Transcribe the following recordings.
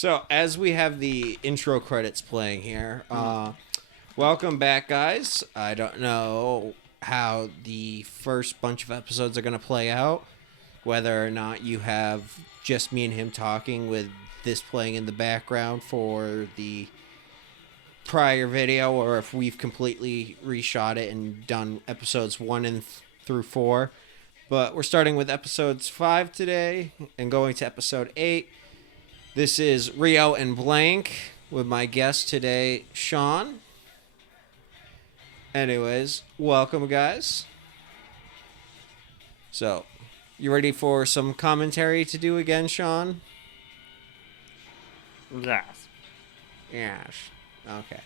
So, as we have the intro credits playing here, welcome back, guys. I don't know how the first bunch of episodes are going to play out, whether or not you have just me and him talking with this playing in the background for the prior video, or if we've completely reshot it and done episodes 1 through 4. But we're starting with episodes 5 today and going to episode 8. This is Rioux and Blank with my guest today, Sean. Anyways, welcome, guys. So, you ready for some commentary to do again, Sean? Yes. Yes. Okay.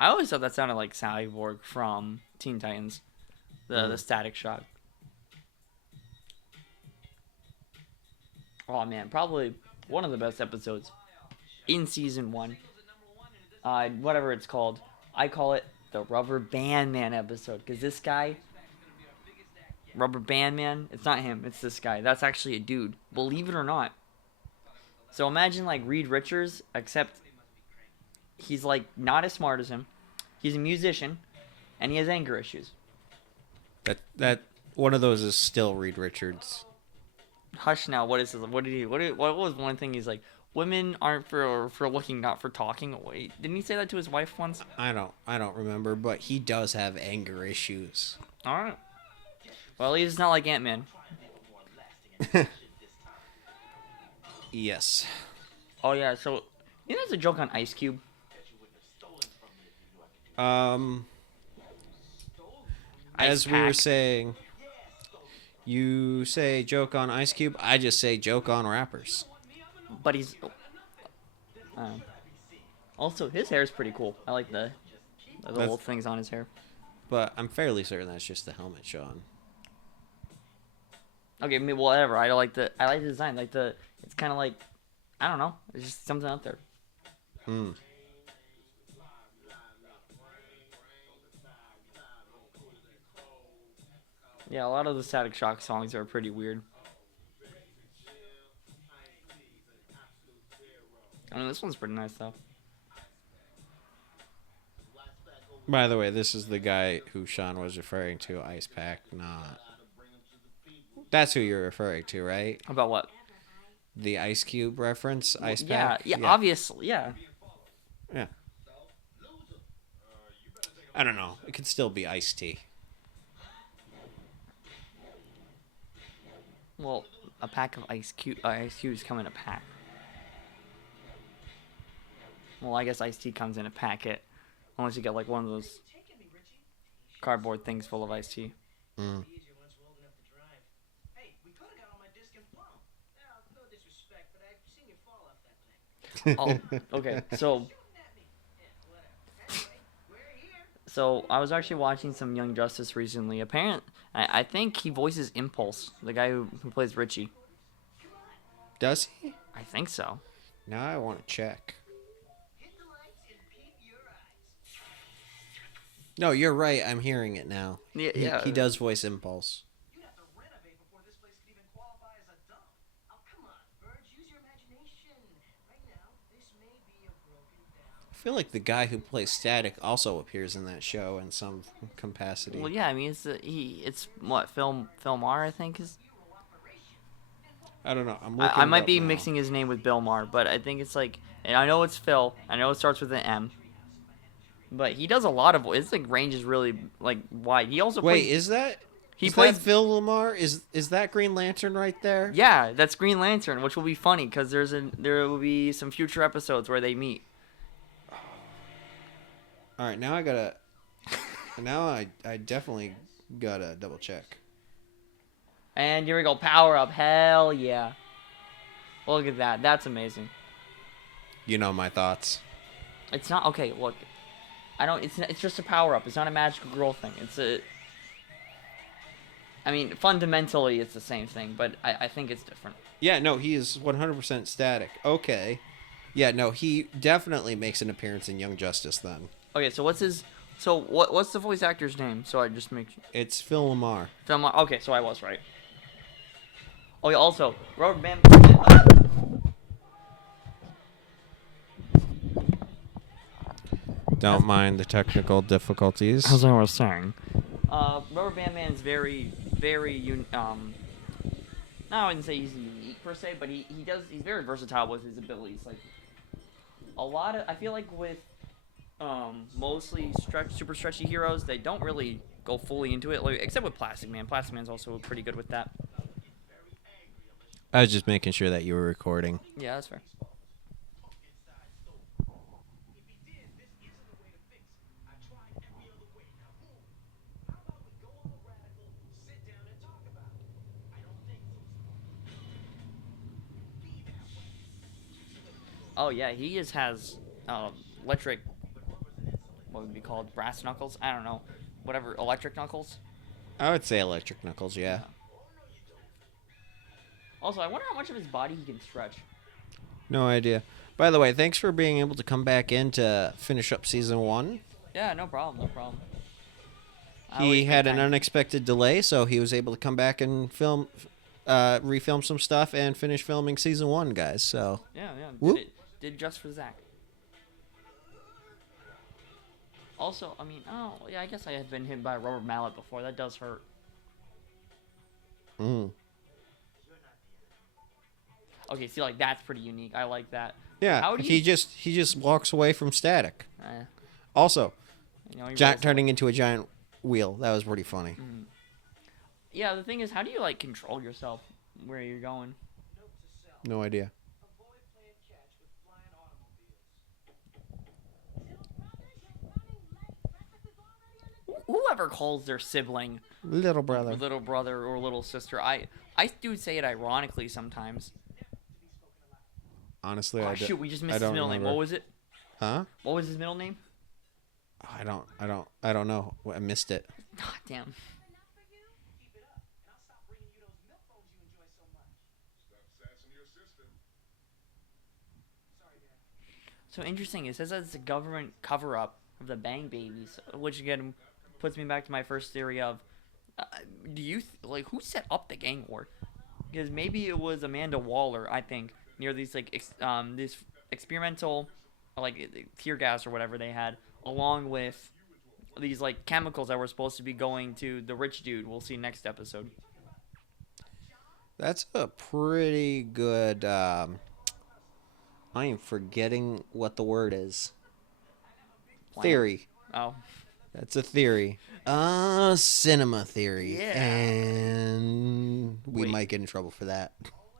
I always thought that sounded like Cyborg from Teen Titans. The Static Shock. Oh man, probably one of the best episodes in season 1. Whatever it's called. I call it the Rubber Band Man episode. Because this guy, Rubber Band Man, it's not him, it's this guy. That's actually a dude. Believe it or not. So imagine like Reed Richards, except he's like not as smart as him. He's a musician, and he has anger issues. That one of those is still Reed Richards. Hush now. What is this? What was one thing he's like? Women aren't for looking, not for talking. Wait, didn't he say that to his wife once? I don't remember, but he does have anger issues. All right. Well, he's not like Ant-Man. Yes. Oh yeah. So you know, there's a joke on Ice Cube. As we were Pack. saying, you say joke on Ice Cube, I just say joke on rappers. But he's. Also, his hair is pretty cool. I like the little things on his hair. But I'm fairly certain that's just the helmet, Sean. Okay, whatever. I like the design. It's kind of like, I don't know. It's just something out there. Yeah, a lot of the Static Shock songs are pretty weird. I mean, this one's pretty nice though. By the way, this is the guy who Sean was referring to, Ice Pack, not... That's who you're referring to, right? About what? The Ice Cube reference, Ice Yeah, Pack? yeah, obviously, yeah. Yeah. I don't know. It could still be iced tea. Well, a pack of ice cubes come in a pack. Well, I guess iced tea comes in a packet, unless you get like one of those cardboard things full of iced tea. Oh, okay. So I was actually watching some Young Justice recently. I think he voices Impulse, the guy who plays Richie. Does he? I think so. Now I want to check. No, you're right. I'm hearing it now. Yeah. He does voice Impulse. I feel like the guy who plays Static also appears in that show in some capacity. Well, yeah. I mean, it's what Film R, I think is. I don't know. I might be mixing his name with Bill Maher, but I think it's like, and I know it's Phil. I know it starts with an M. But he does a lot of voice. His like range is really like wide. He also is that? Is that Phil Lamar? Is that Green Lantern right there? Yeah, that's Green Lantern, which will be funny because there will be some future episodes where they meet. All right, now I gotta. Now I definitely gotta double check. And here we go, power up, hell yeah! Look at that, that's amazing. You know my thoughts. It's not okay. Look, I don't. It's just a power up. It's not a magical girl thing. I mean, fundamentally, it's the same thing, but I think it's different. Yeah, no, he is 100% Static. Okay. Yeah, no, he definitely makes an appearance in Young Justice then. Okay, so what's his So what's the voice actor's name? So I just make It's Phil Lamar. film. Okay, so I was right. Oh yeah. Also, Rubber Band. Don't mind the technical difficulties. As I was saying, Rubber Band Man is very, I wouldn't say he's unique per se, but he's very versatile with his abilities. Like I feel like with mostly super stretchy heroes, they don't really go fully into it, like, except with Plastic Man. Plastic Man's also pretty good with that. I was just making sure that you were recording. Yeah, that's fair. Oh yeah, he just has electric. What would be called brass knuckles? I don't know, whatever electric knuckles. I would say Electric Knuckles, yeah. Also, I wonder how much of his body he can stretch. No idea. By the way, thanks for being able to come back in to finish up season 1. Yeah, no problem, no problem. He had an unexpected delay, so he was able to come back and refilm some stuff and finish filming season 1, guys. So Yeah. Whoop. Did just for Zach. Also, I mean, I guess I had been hit by a rubber mallet before. That does hurt. Okay, see, like that's pretty unique. I like that. Yeah, How do he you? just walks away from static. Eh, Also, you know, he rolls turning away. into a giant wheel. That was pretty funny. Yeah, the thing is, how do you like control yourself where you're going? No idea. Whoever calls their sibling Little brother. little brother or little sister, I do say it ironically sometimes. Honestly, Oh I shoot, we just missed I his don't middle name. remember. What was it? Huh? What was his middle name? I don't know. I missed it. God damn. So interesting. It says that it's a government cover-up of the Bang Babies, which again puts me back to my first theory of, do you like who set up the gang war? Because maybe it was Amanda Waller, I think, near these like this experimental, like tear gas or whatever they had, along with these like chemicals that were supposed to be going to the rich dude. We'll see next episode. That's a pretty good. I am forgetting what the word is. Plan. Theory. Oh. That's a theory. Cinema theory. Yeah. And we Wait. might get in trouble for that.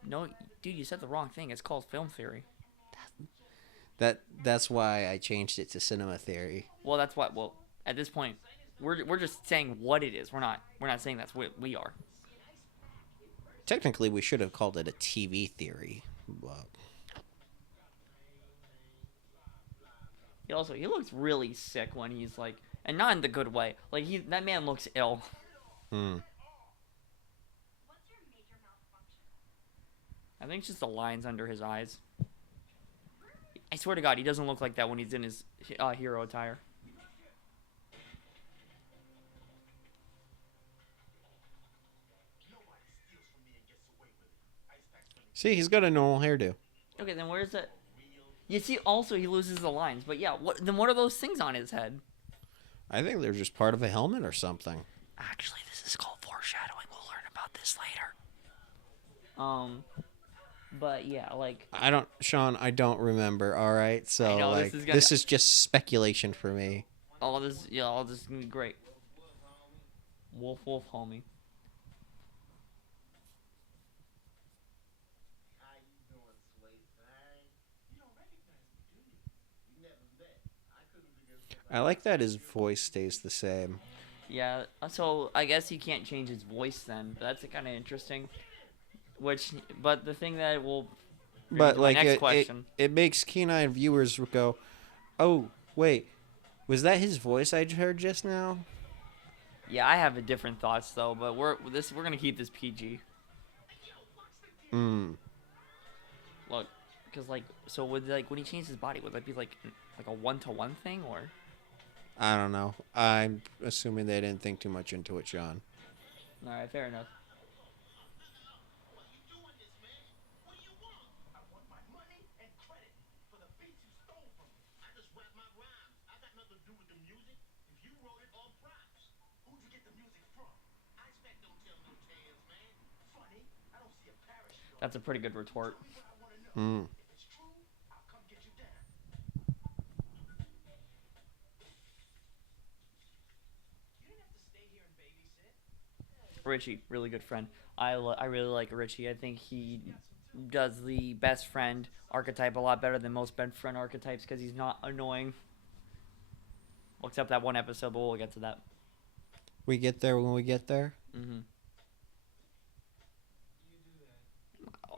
No, dude, you said the wrong thing. It's called film theory. That's why I changed it to cinema theory. Well, that's what. Well, at this point, we're just saying what it is. We're not saying that's what we are. Technically, we should have called it a TV theory. But He looks really sick when he's like, and not in the good way. Like that man looks ill. I think it's just the lines under his eyes. I swear to God, he doesn't look like that when he's in his hero attire. See, he's got a normal hairdo. Okay, then where's that? You see, also he loses the lines. But yeah, what are those things on his head? I think they're just part of a helmet or something. Actually, this is called foreshadowing. We'll learn about this later. But yeah, like Sean, I don't remember. All right, so I know, like this is just speculation for me. all this is gonna be great. Wolf, homie. I like that his voice stays the same. Yeah, so I guess he can't change his voice then. That's kind of interesting. But the thing that will. But my like next question. it makes keen-eyed viewers go, "Oh, wait, was that his voice I heard just now?" Yeah, I have a different thoughts though, but we're gonna keep this PG. Look, because like, so would like when he changed his body, would that be like a 1-to-1 thing or? I don't know. I'm assuming they didn't think too much into it, Sean. All right, fair enough. That's a pretty good retort. Hmm. Richie, really good friend. I really like Richie. I think he does the best friend archetype a lot better than most best friend archetypes because he's not annoying. Well, except that one episode, but we'll get to that. We get there when we get there. Mm-hmm.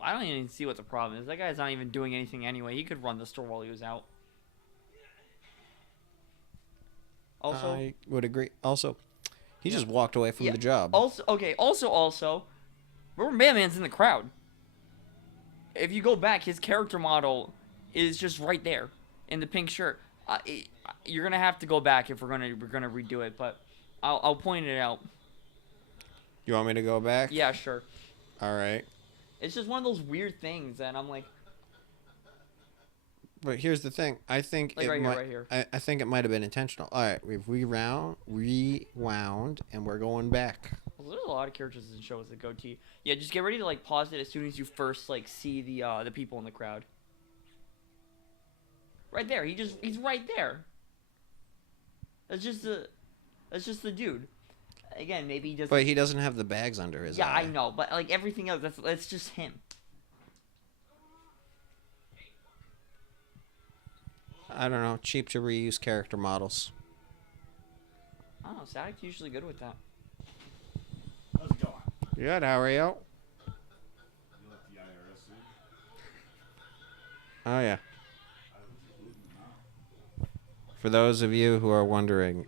I don't even see what the problem is. That guy's not even doing anything anyway. He could run the store while he was out. Also, I would agree. Also, he Yeah. just walked away from yeah. the job. Also, okay. Also, Rubber Bandman's in the crowd. If you go back, his character model is just right there in the pink shirt. You're gonna have to go back if we're gonna redo it, but I'll point it out. You want me to go back? Yeah, sure. All right. It's just one of those weird things, and I'm like, But here's the thing. I think Like it right here, might. right here. I think it might have been intentional. All right, we've rewound, and we're going back. well, there's a lot of characters in the show with the goatee. Yeah, just get ready to like pause it as soon as you first like see the people in the crowd. Right there, he's right there. That's just the dude. Again, maybe he doesn't. But he doesn't have the bags under his Yeah, eye. I know, but like everything else, that's just him. I don't know. Cheap to reuse character models. I don't know. Statics usually good with that. How's it going? Good. How are you? You like the IRS suit? Oh yeah. I was gluten now. For those of you who are wondering,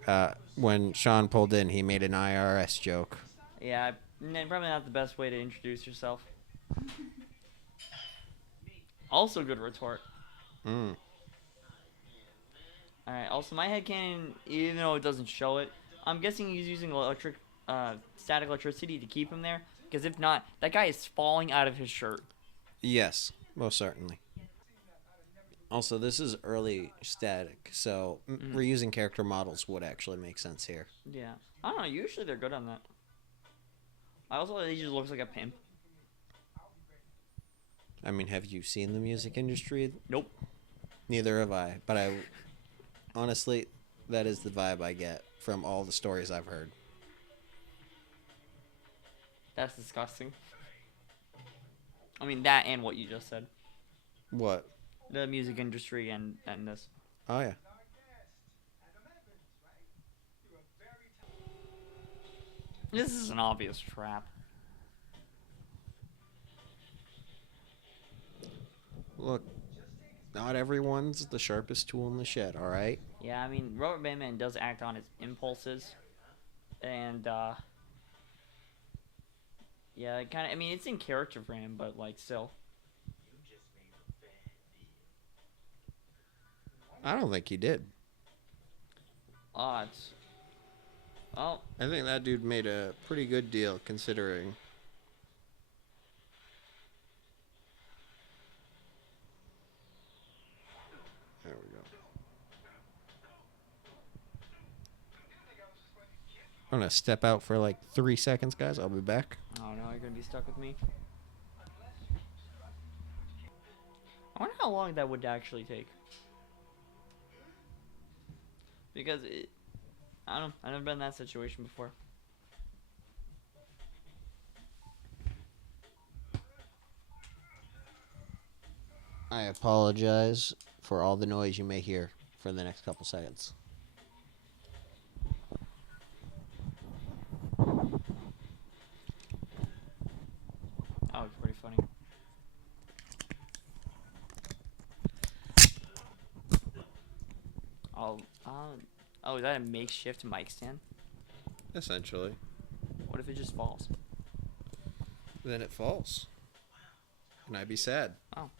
when Sean pulled in, he made an IRS joke. Yeah, probably not the best way to introduce yourself. Also, good retort. Mm. All right. Also, my headcanon, even though it doesn't show it, I'm guessing he's using static electricity to keep him there. Because if not, that guy is falling out of his shirt. Yes, most certainly. Also, this is early static, so reusing character models would actually make sense here. Yeah. I don't know. Usually they're good on that. I also he just looks like a pimp. I mean, have you seen the music industry? Nope. Neither have I, but I honestly, that is the vibe I get from all the stories I've heard. That's disgusting. I mean that and what you just said. What? The music industry and this. Oh yeah. This is an obvious trap. Look, not everyone's the sharpest tool in the shed, all right? Yeah, I mean, Rubber Band Man does act on his impulses, and yeah, it kind of. I mean, it's in character for him, but like still. I don't think he did. It's. Oh, I think that dude made a pretty good deal considering. There we go. I'm gonna step out for like 3 seconds, guys. I'll be back. oh no, you're gonna be stuck with me. I wonder how long that would actually take. Because I don't know. I've never been in that situation before. I apologize for all the noise you may hear for the next couple seconds. Oh, it's pretty funny. Oh, oh, is that a makeshift mic stand? Essentially. What if it just falls? Then it falls. And I'd be sad. Oh.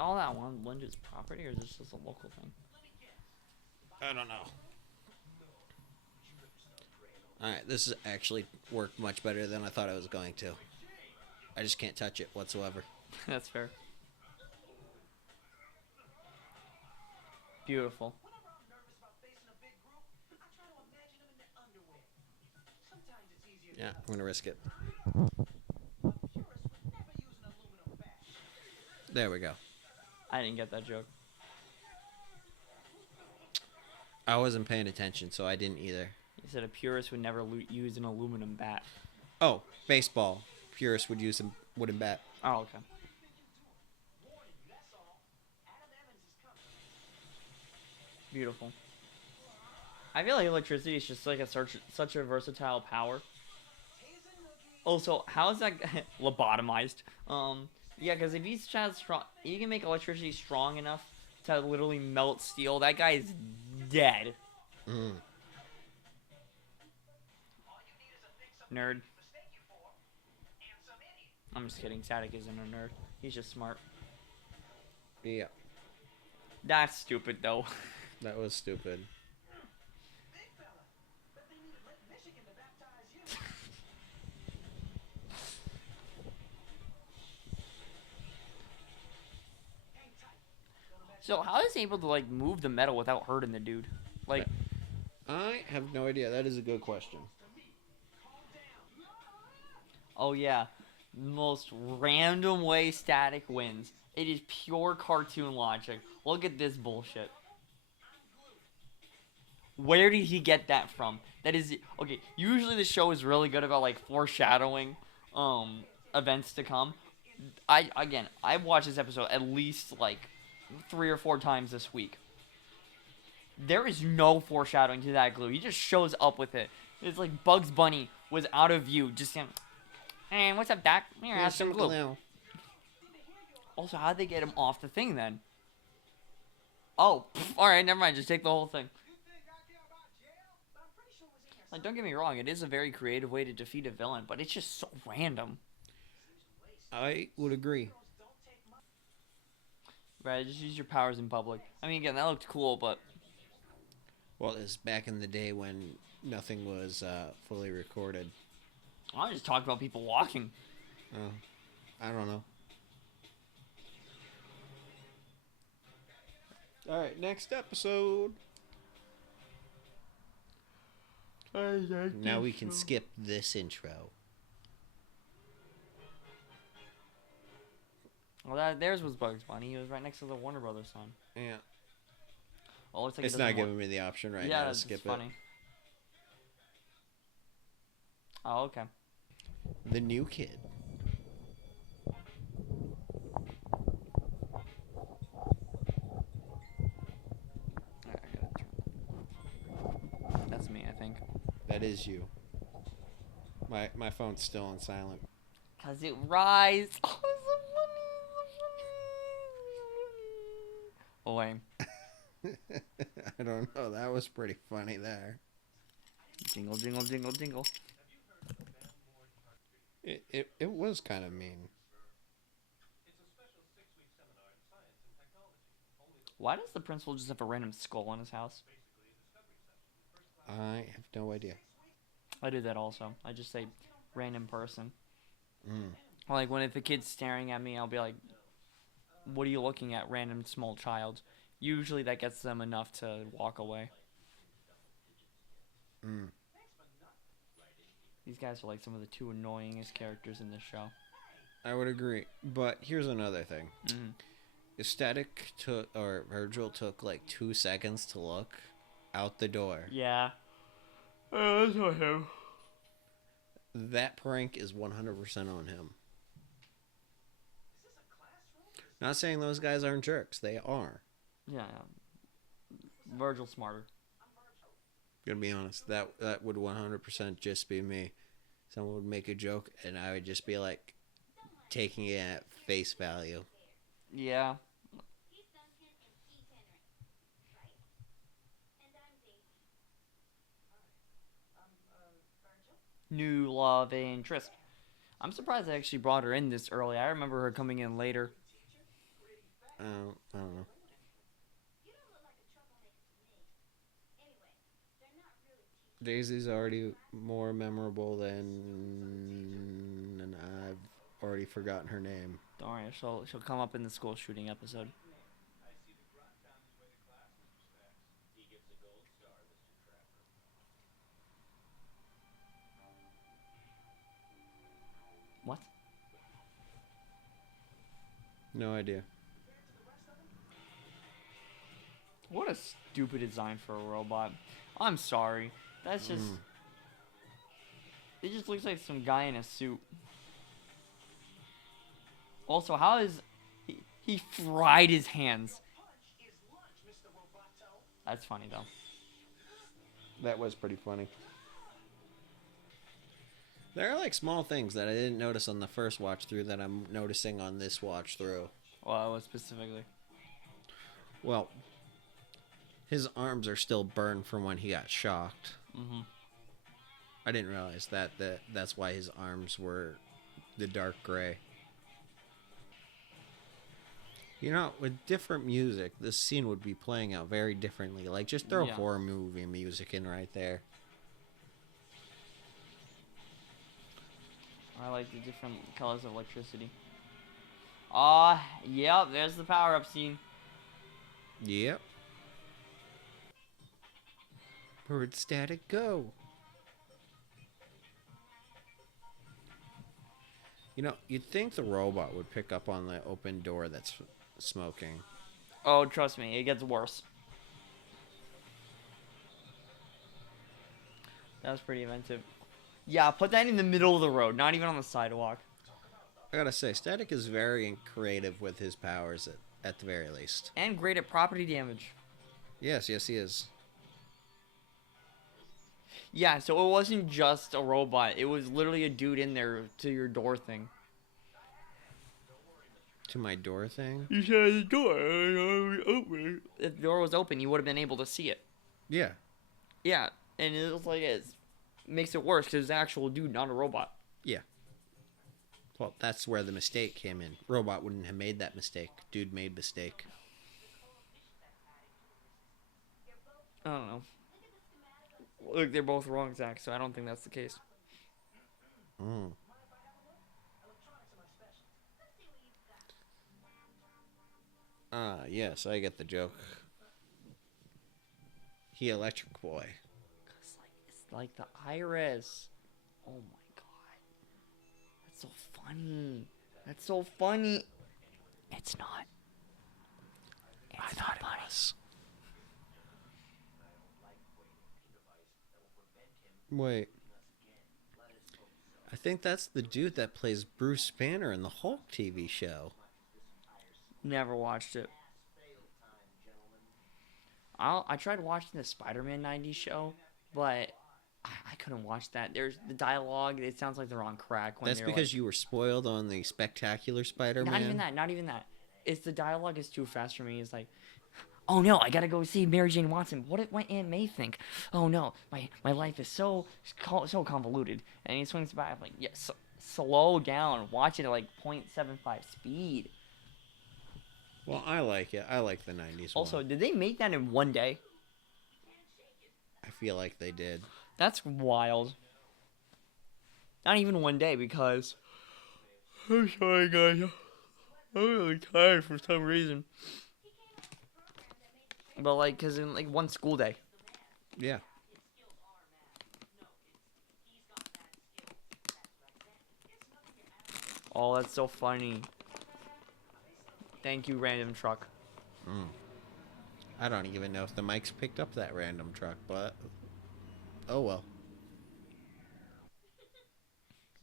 all that one Lynch's property, or is this just a local thing? I don't know. Alright, this has actually worked much better than I thought it was going to. I just can't touch it whatsoever. That's fair. Beautiful. Yeah, I'm going to risk it. There we go. I didn't get that joke. I wasn't paying attention, so I didn't either. He said a purist would never use an aluminum bat. Oh, baseball. Purists would use a wooden bat. Oh, okay. Beautiful. I feel like electricity is just like such a versatile power. Also, how is that lobotomized? Yeah, because if he's strong, you can make electricity strong enough to literally melt steel. That guy is dead. Mm. Nerd. I'm just kidding. Static isn't a nerd. He's just smart. Yeah, That's stupid, though. that was stupid. So how is he able to like move the metal without hurting the dude? Like, I have no idea. That is a good question. oh yeah, most random way Static wins. It is pure cartoon logic. Look at this bullshit. Where did he get that from? That is okay. Usually the show is really good about like foreshadowing events to come. I've watched this episode at least like 3 or 4 times this week. There is no foreshadowing to that glue. He just shows up with it. It's like Bugs Bunny was out of view, just saying, "Hey, what's up, Doc? Here, have some glue." Also, how'd they get him off the thing then? Oh, alright, never mind. Just take the whole thing. Like, don't get me wrong, it is a very creative way to defeat a villain, but it's just so random. I would agree. Right, just use your powers in public. I mean, again, that looked cool, but Well, it's back in the day when nothing was fully recorded. I just talked about people walking. I don't know. All right, next episode. Now we can skip this intro. Well, theirs was Bugs Bunny. He was right next to the Warner Brothers sign. Yeah. Oh, looks like It's it not doesn't giving me the option right yeah, now to that's skip funny. Oh, okay. it. The new kid. Alright, I gotta turn. That's me, I think. That is you. My phone's still on silent. Cause it rise. Oh, lame. I don't know. That was pretty funny there. Jingle, jingle, jingle, jingle. It was kind of mean. Why does the principal just have a random skull in his house? I have no idea. I do that also. I just say random person. Mm. Like when if a kid's staring at me, I'll be like, "What are you looking at, random small child?" Usually that gets them enough to walk away. Mm. These guys are like some of the 2 annoyingest characters in this show. I would agree. But here's another thing. Mm. Static took, or Virgil took like 2 seconds to look out the door. Yeah. That's not him. That prank is 100% on him. Not saying those guys aren't jerks. They are. Yeah. Virgil's smarter. Gonna be honest. That would 100% just be me. Someone would make a joke, and I would just be like taking it at face value. Yeah. New love interest. I'm surprised I actually brought her in this early. I remember her coming in later. I don't know. Daisy's already more memorable than, and I've already forgotten her name. Don't worry, she'll come up in the school shooting episode. What? No idea. What a stupid design for a robot. I'm sorry. That's just. It just looks like some guy in a suit. Also, how is. He fried his hands. That's funny, though. That was pretty funny. There are like small things that I didn't notice on the first watch through that I'm noticing on this watch through. Well, what specifically? Well, his arms are still burned from when he got shocked. Mm-hmm. I didn't realize that's why his arms were the dark gray. You know, with different music, this scene would be playing out very differently. Like, just throw Yeah. horror movie music in right there. I like the different colors of electricity. Yep, there's the power-up scene. Yep. Where'd Static go? You know, you'd think the robot would pick up on the open door that's smoking. Oh, trust me, it gets worse. That was pretty inventive. Yeah, put that in the middle of the road, not even on the sidewalk. I gotta say, Static is very creative with his powers at the very least. And great at property damage. Yes, he is. Yeah, so it wasn't just a robot. It was literally a dude in there to your door thing. To my door thing? You said the door open. If the door was open, you would have been able to see it. Yeah. Yeah, and it was like it makes it worse because it's an actual dude, not a robot. Yeah. Well, that's where the mistake came in. Robot wouldn't have made that mistake. Dude made mistake. I don't know. Look, they're both wrong, Zach, so I don't think that's the case. Mm. Yes, I get the joke. He electric boy. It's like the iris. Oh my god. That's so funny. That's so funny. It's not. I thought it was. Wait. I think that's the dude that plays Bruce Banner in the Hulk TV show. Never watched it. I tried watching the Spider-Man 90s show, but I couldn't watch that. There's the dialogue. It sounds like they're on crack. When That's they're because like, you were spoiled on the Spectacular Spider-Man. Not even that. Not even that. It's the dialogue is too fast for me. It's like, oh no, I gotta go see Mary Jane Watson. What did my Aunt May think? Oh no, my life is so convoluted. And he swings by. I'm like, yes, slow down. Watch it at like 0.75 speed. Well, I like it. I like the 90s Also, one. did they make that in one day? I feel like they did. That's wild. Not even one day because. I'm sorry, guys. I'm really tired for some reason. But like, cause in like one school day. Yeah. Oh, that's so funny. Thank you, random truck. I don't even know if the mics picked up that random truck, but oh well.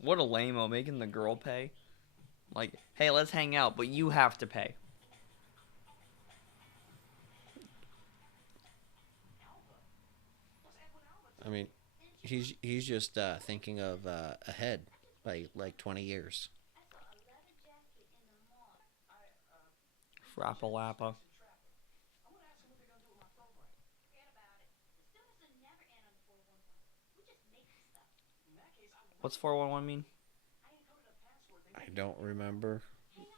What a lame-o, making the girl pay. Like, hey, let's hang out, but you have to pay. I mean, he's just thinking of ahead by like 20 years. Frappa-lappa. What's 411 mean? I don't remember.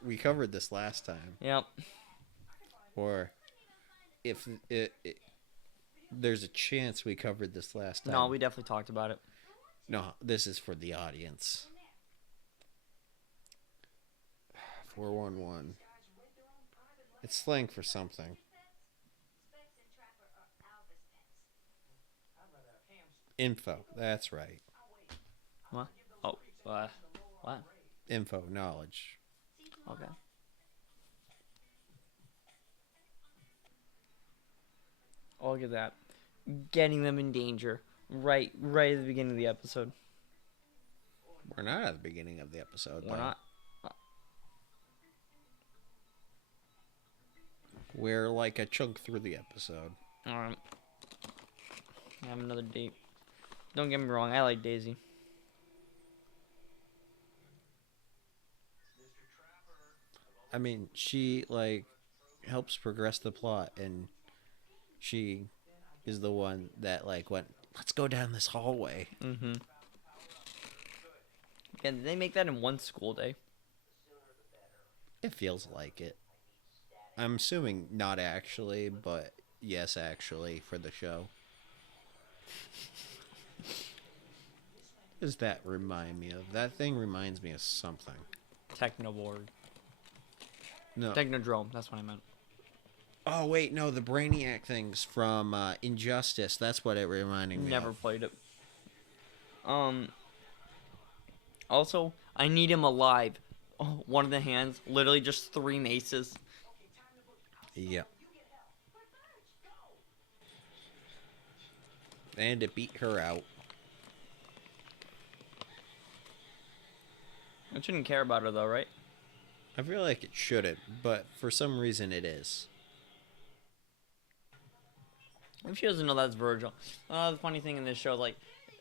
We covered this last time. Yep. Or if there's a chance we covered this last time. No, we definitely talked about it. No, this is for the audience. 411. It's slang for something. Info. That's right. What? Oh, what? Info. Knowledge. Okay. Oh, look at that. Getting them in danger. Right at the beginning of the episode. We're not at the beginning of the episode, We're though. not. We're like a chunk through the episode. Alright. I have another date. Don't get me wrong, I like Daisy. I mean, she, like, helps progress the plot, and she is the one that, like, went, let's go down this hallway. Mm-hmm. And did they make that in one school day? It feels like it. I'm assuming not actually, but yes, actually, for the show. What does that remind me of? That thing reminds me of something. Technoborg. No. Technodrome, that's what I meant. Oh, wait, no, the Brainiac things from Injustice. That's what it reminded me Never of. played it. Also, I need him alive. Oh, one of the hands, literally just 3 maces. Yep. And it beat her out. I shouldn't care about her though, right? I feel like it shouldn't, but for some reason it is. If she doesn't know that's Virgil. The funny thing in this show, like,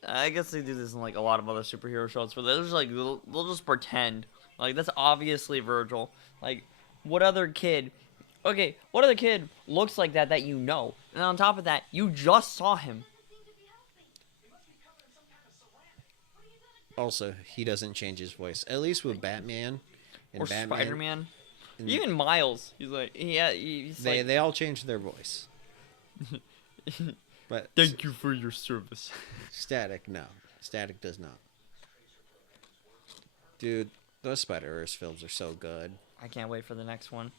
I guess they do this in like a lot of other superhero shows, where they'll just like they'll just pretend like that's obviously Virgil. Like, what other kid? Okay, what other kid looks like that you know? And on top of that, you just saw him. Also, he doesn't change his voice. At least with Batman and Or Batman, Spider-Man. Even Miles. He's like, yeah, he's like, they all change their voice. But thank you for your service. Static, no. Static does not. Dude, those Spider-Verse films are so good. I can't wait for the next one.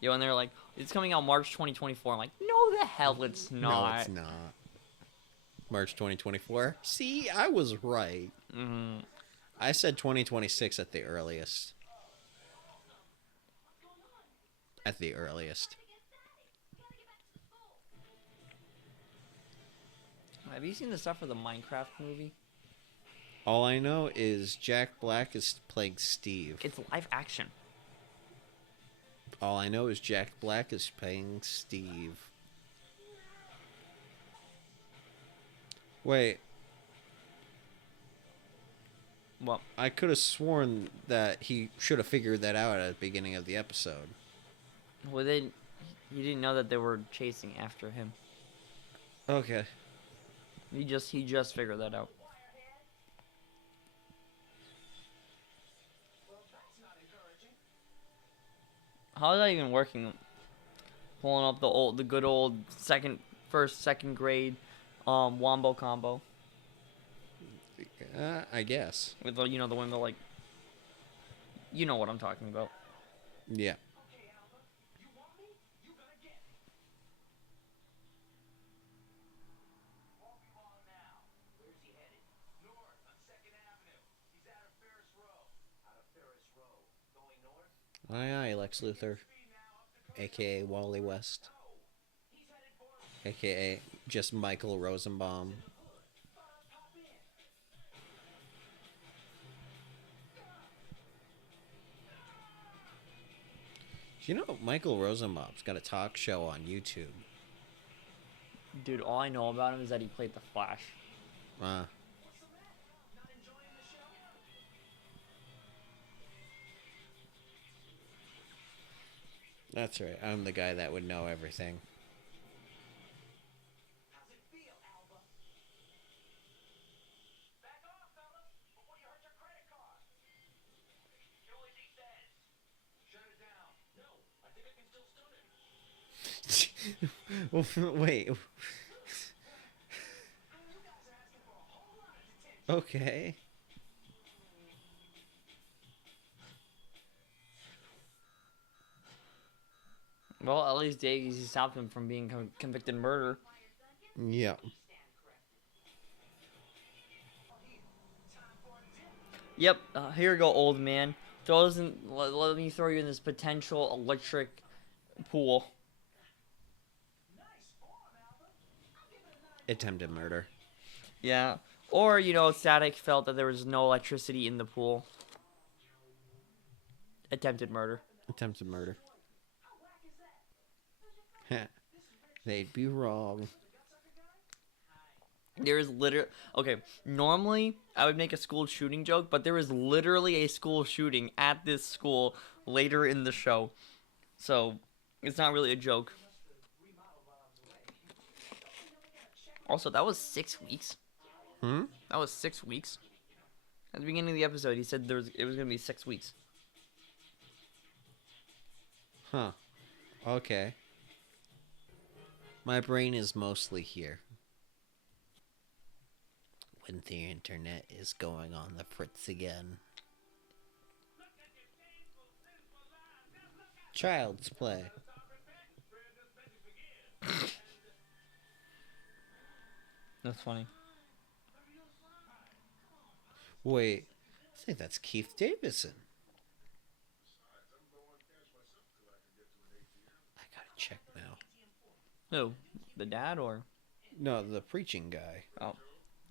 Yo, and they're like, it's coming out March 2024. I'm like, no, the hell it's not. No, it's not. March 2024. See, I was right. Mm-hmm. I said 2026 at the earliest. At the earliest. Have you seen the stuff for the Minecraft movie? All I know is Jack Black is playing Steve. It's live action. All I know is Jack Black is playing Steve. Wait, Well, I could have sworn that he should have figured that out at the beginning of the episode. you didn't know that they were chasing after him. Okay. He just figured that out. How is that even working? Pulling up the good old second grade, wombo combo I guess. with the window, like, you know what I'm talking about. Yeah. Aye, aye, Lex Luthor. A.K.A. Wally West. A.K.A. just Michael Rosenbaum. You know, Michael Rosenbaum's got a talk show on YouTube. Dude, all I know about him is that he played the Flash. That's right. I'm the guy that would know everything. Wait. Okay. Well, at least Daisy stopped him from being convicted murder. Yeah. Yep, here you go, old man. Let me throw you in this potential electric pool. Attempted murder. Yeah. Or, Static felt that there was no electricity in the pool. Attempted murder. Attempted murder. They'd be wrong. There is literally. Okay, normally I would make a school shooting joke, but there is literally a school shooting at this school later in the show. So, it's not really a joke. Also, that was 6 weeks. Hmm? That was 6 weeks. At the beginning of the episode, he said it was going to be 6 weeks. Huh. Okay. My brain is mostly here. When the internet is going on the fritz again. Child's play. That's funny. Wait. I think that's Keith Davidson. I gotta check now. Who? The dad or? No, the preaching guy. Oh.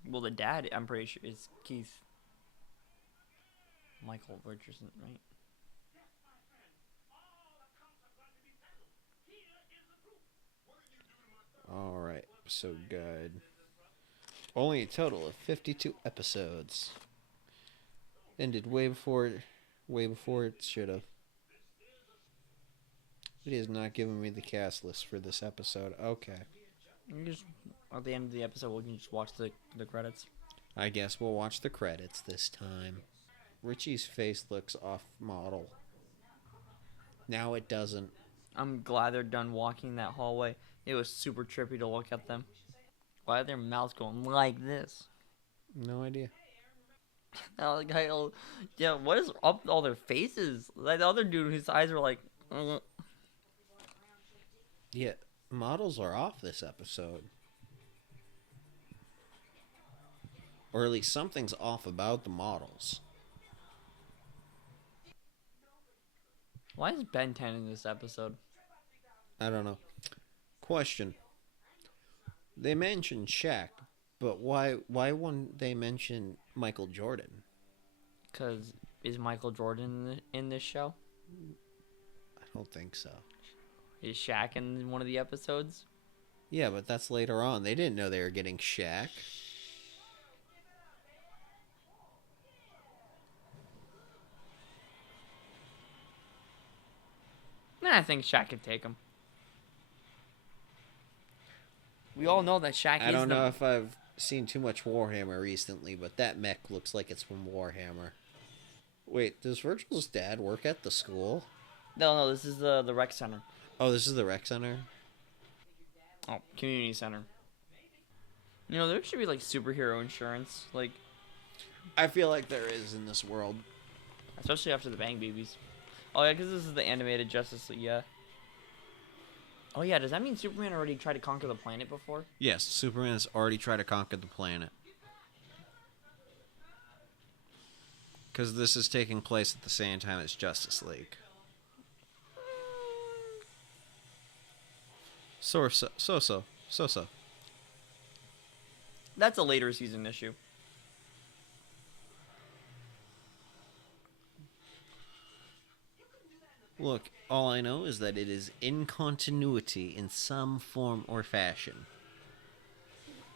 Well, the dad, I'm pretty sure, is Keith. Michael Richardson, right? Alright, episode guide. Only a total of 52 episodes. Ended way before it should have. It is not giving me the cast list for this episode. Okay. You just at the end of the episode, we can just watch the credits. I guess we'll watch the credits this time. Richie's face looks off model. Now it doesn't. I'm glad they're done walking that hallway. It was super trippy to look at them. Why are their mouths going like this? No idea. Now the guy, yeah, what is up with all their faces? Like the other dude, his eyes were like. Yeah, models are off this episode. Or at least something's off about the models. Why is Ben 10 in this episode? I don't know. Question. They mentioned Shaq, but why wouldn't they mention Michael Jordan? Because is Michael Jordan in this show? I don't think so. Is Shaq in one of the episodes? Yeah, but that's later on. They didn't know they were getting Shaq. Nah, I think Shaq could take him. We all know that Shaq is I don't know if I've seen too much Warhammer recently, but that mech looks like it's from Warhammer. Wait, does Virgil's dad work at the school? No, this is the rec center. Oh, this is the rec center? Oh, community center. There should be like superhero insurance, like I feel like there is in this world. especially after the Bang Babies. Oh yeah, because this is the animated Justice League. Yeah. Oh yeah, does that mean Superman already tried to conquer the planet before? Yes, Superman has already tried to conquer the planet. Because this is taking place at the same time as Justice League. So. That's a later season issue. Look, all I know is that it is in continuity in some form or fashion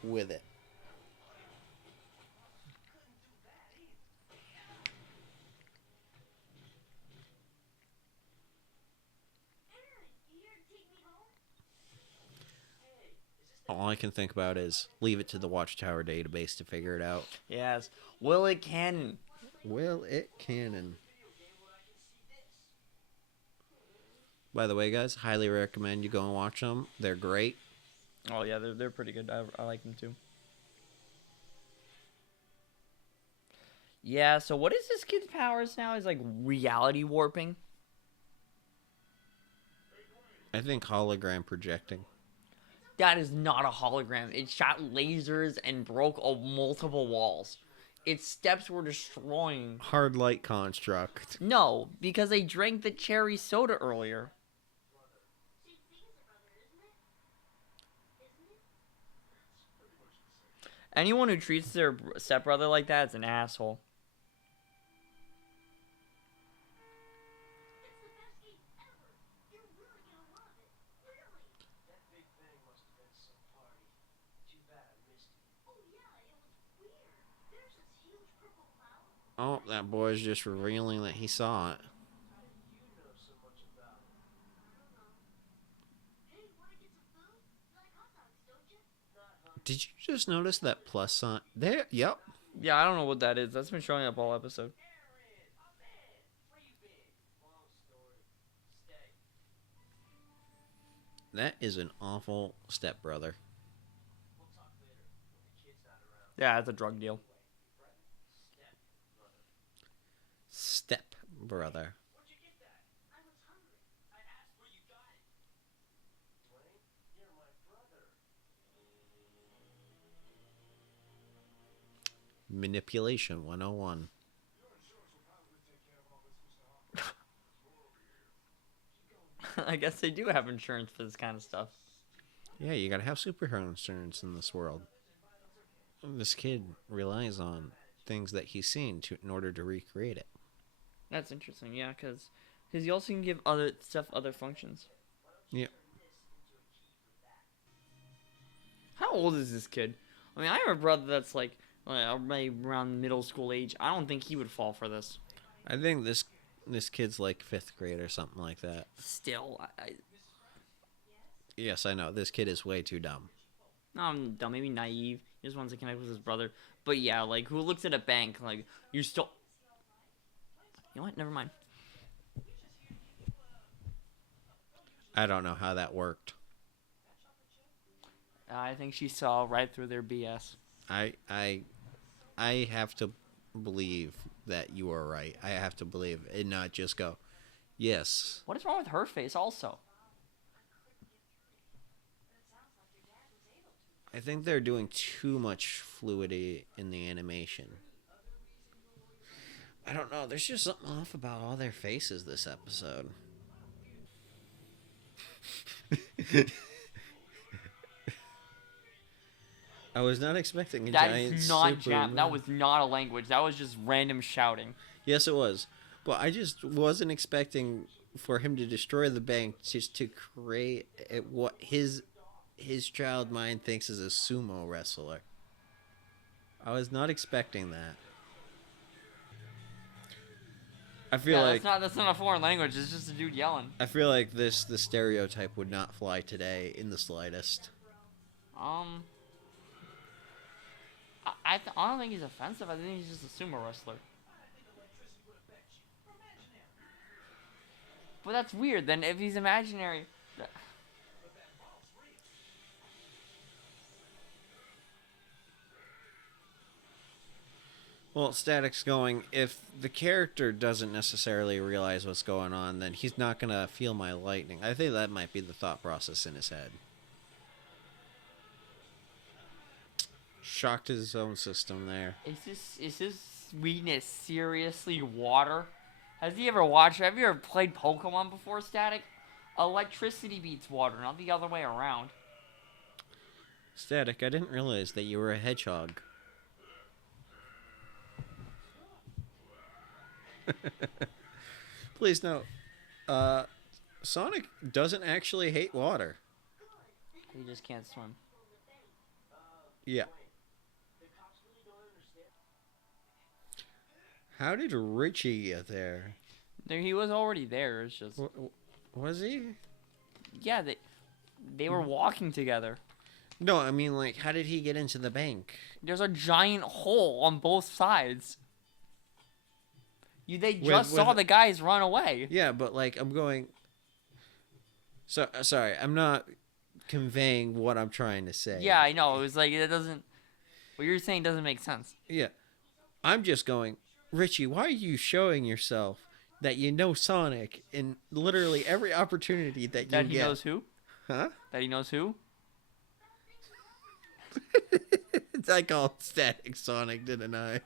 with it. All I can think about is leave it to the Watchtower database to figure it out. Yes. Will it canon? Will it canon? By the way, guys, highly recommend you go and watch them. They're great. Oh yeah, they're pretty good. I like them too. Yeah. So what is this kid's powers now? Is like reality warping. I think hologram projecting. That is not a hologram. It shot lasers and broke multiple walls. Its steps were destroying. Hard light construct. No, because they drank the cherry soda earlier. Anyone who treats their stepbrother like that is an asshole. Oh, that boy is just revealing that he saw it. Did you just notice that plus sign? There, yep. Yeah, I don't know what that is. That's been showing up all episode. That is an awful stepbrother. Yeah, it's a drug deal. Stepbrother. Manipulation 101. I guess they do have insurance for this kind of stuff. Yeah, you gotta have superhero insurance in this world. This kid relies on things that he's seen in order to recreate it. That's interesting, yeah, because he also can give other stuff other functions. Yeah. How old is this kid? I mean, I have a brother that's like maybe around middle school age. I don't think he would fall for this. I think this kid's like 5th grade or something like that. Still, Yes, I know. This kid is way too dumb. I'm dumb, maybe naive. He just wants to connect with his brother. But yeah, like, who looks at a bank like, you still... You know what? Never mind. I don't know how that worked. I think she saw right through their BS. I have to believe that you are right. I have to believe and not just go, yes. What is wrong with her face also? I think they're doing too much fluidity in the animation. I don't know. There's just something off about all their faces this episode. I was not expecting a giant That is not super jam. That moon. was not a language. That was just random shouting. Yes, it was. But I just wasn't expecting for him to destroy the bank just to create what his child mind thinks is a sumo wrestler. I was not expecting that. I feel like that's not a foreign language. It's just a dude yelling. I feel like the stereotype would not fly today in the slightest. I don't think he's offensive. I think he's just a sumo wrestler. But that's weird. Then if he's imaginary, Well, Static's going, if the character doesn't necessarily realize what's going on, then he's not going to feel my lightning. I think that might be the thought process in his head. Shocked his own system there. is his weakness seriously water? Have you ever played Pokemon before, Static? Electricity beats water, not the other way around. Static, I didn't realize that you were a hedgehog. Please note, Sonic doesn't actually hate water. He just can't swim. Yeah. How did Richie get there? He was already there. It's just Was he? yeah, they were walking together. No, I mean, like, how did he get into the bank? There's a giant hole on both sides. They just With saw the guys run away. Yeah, but, like, I'm going... So sorry, I'm not conveying what I'm trying to say. Yeah, I know. It was like it doesn't. What you're saying doesn't make sense. Yeah. I'm just going, Richie, why are you showing yourself that you know Sonic in literally every opportunity that you That he get? knows who? Huh? That he knows who? I called Static Sonic, didn't I?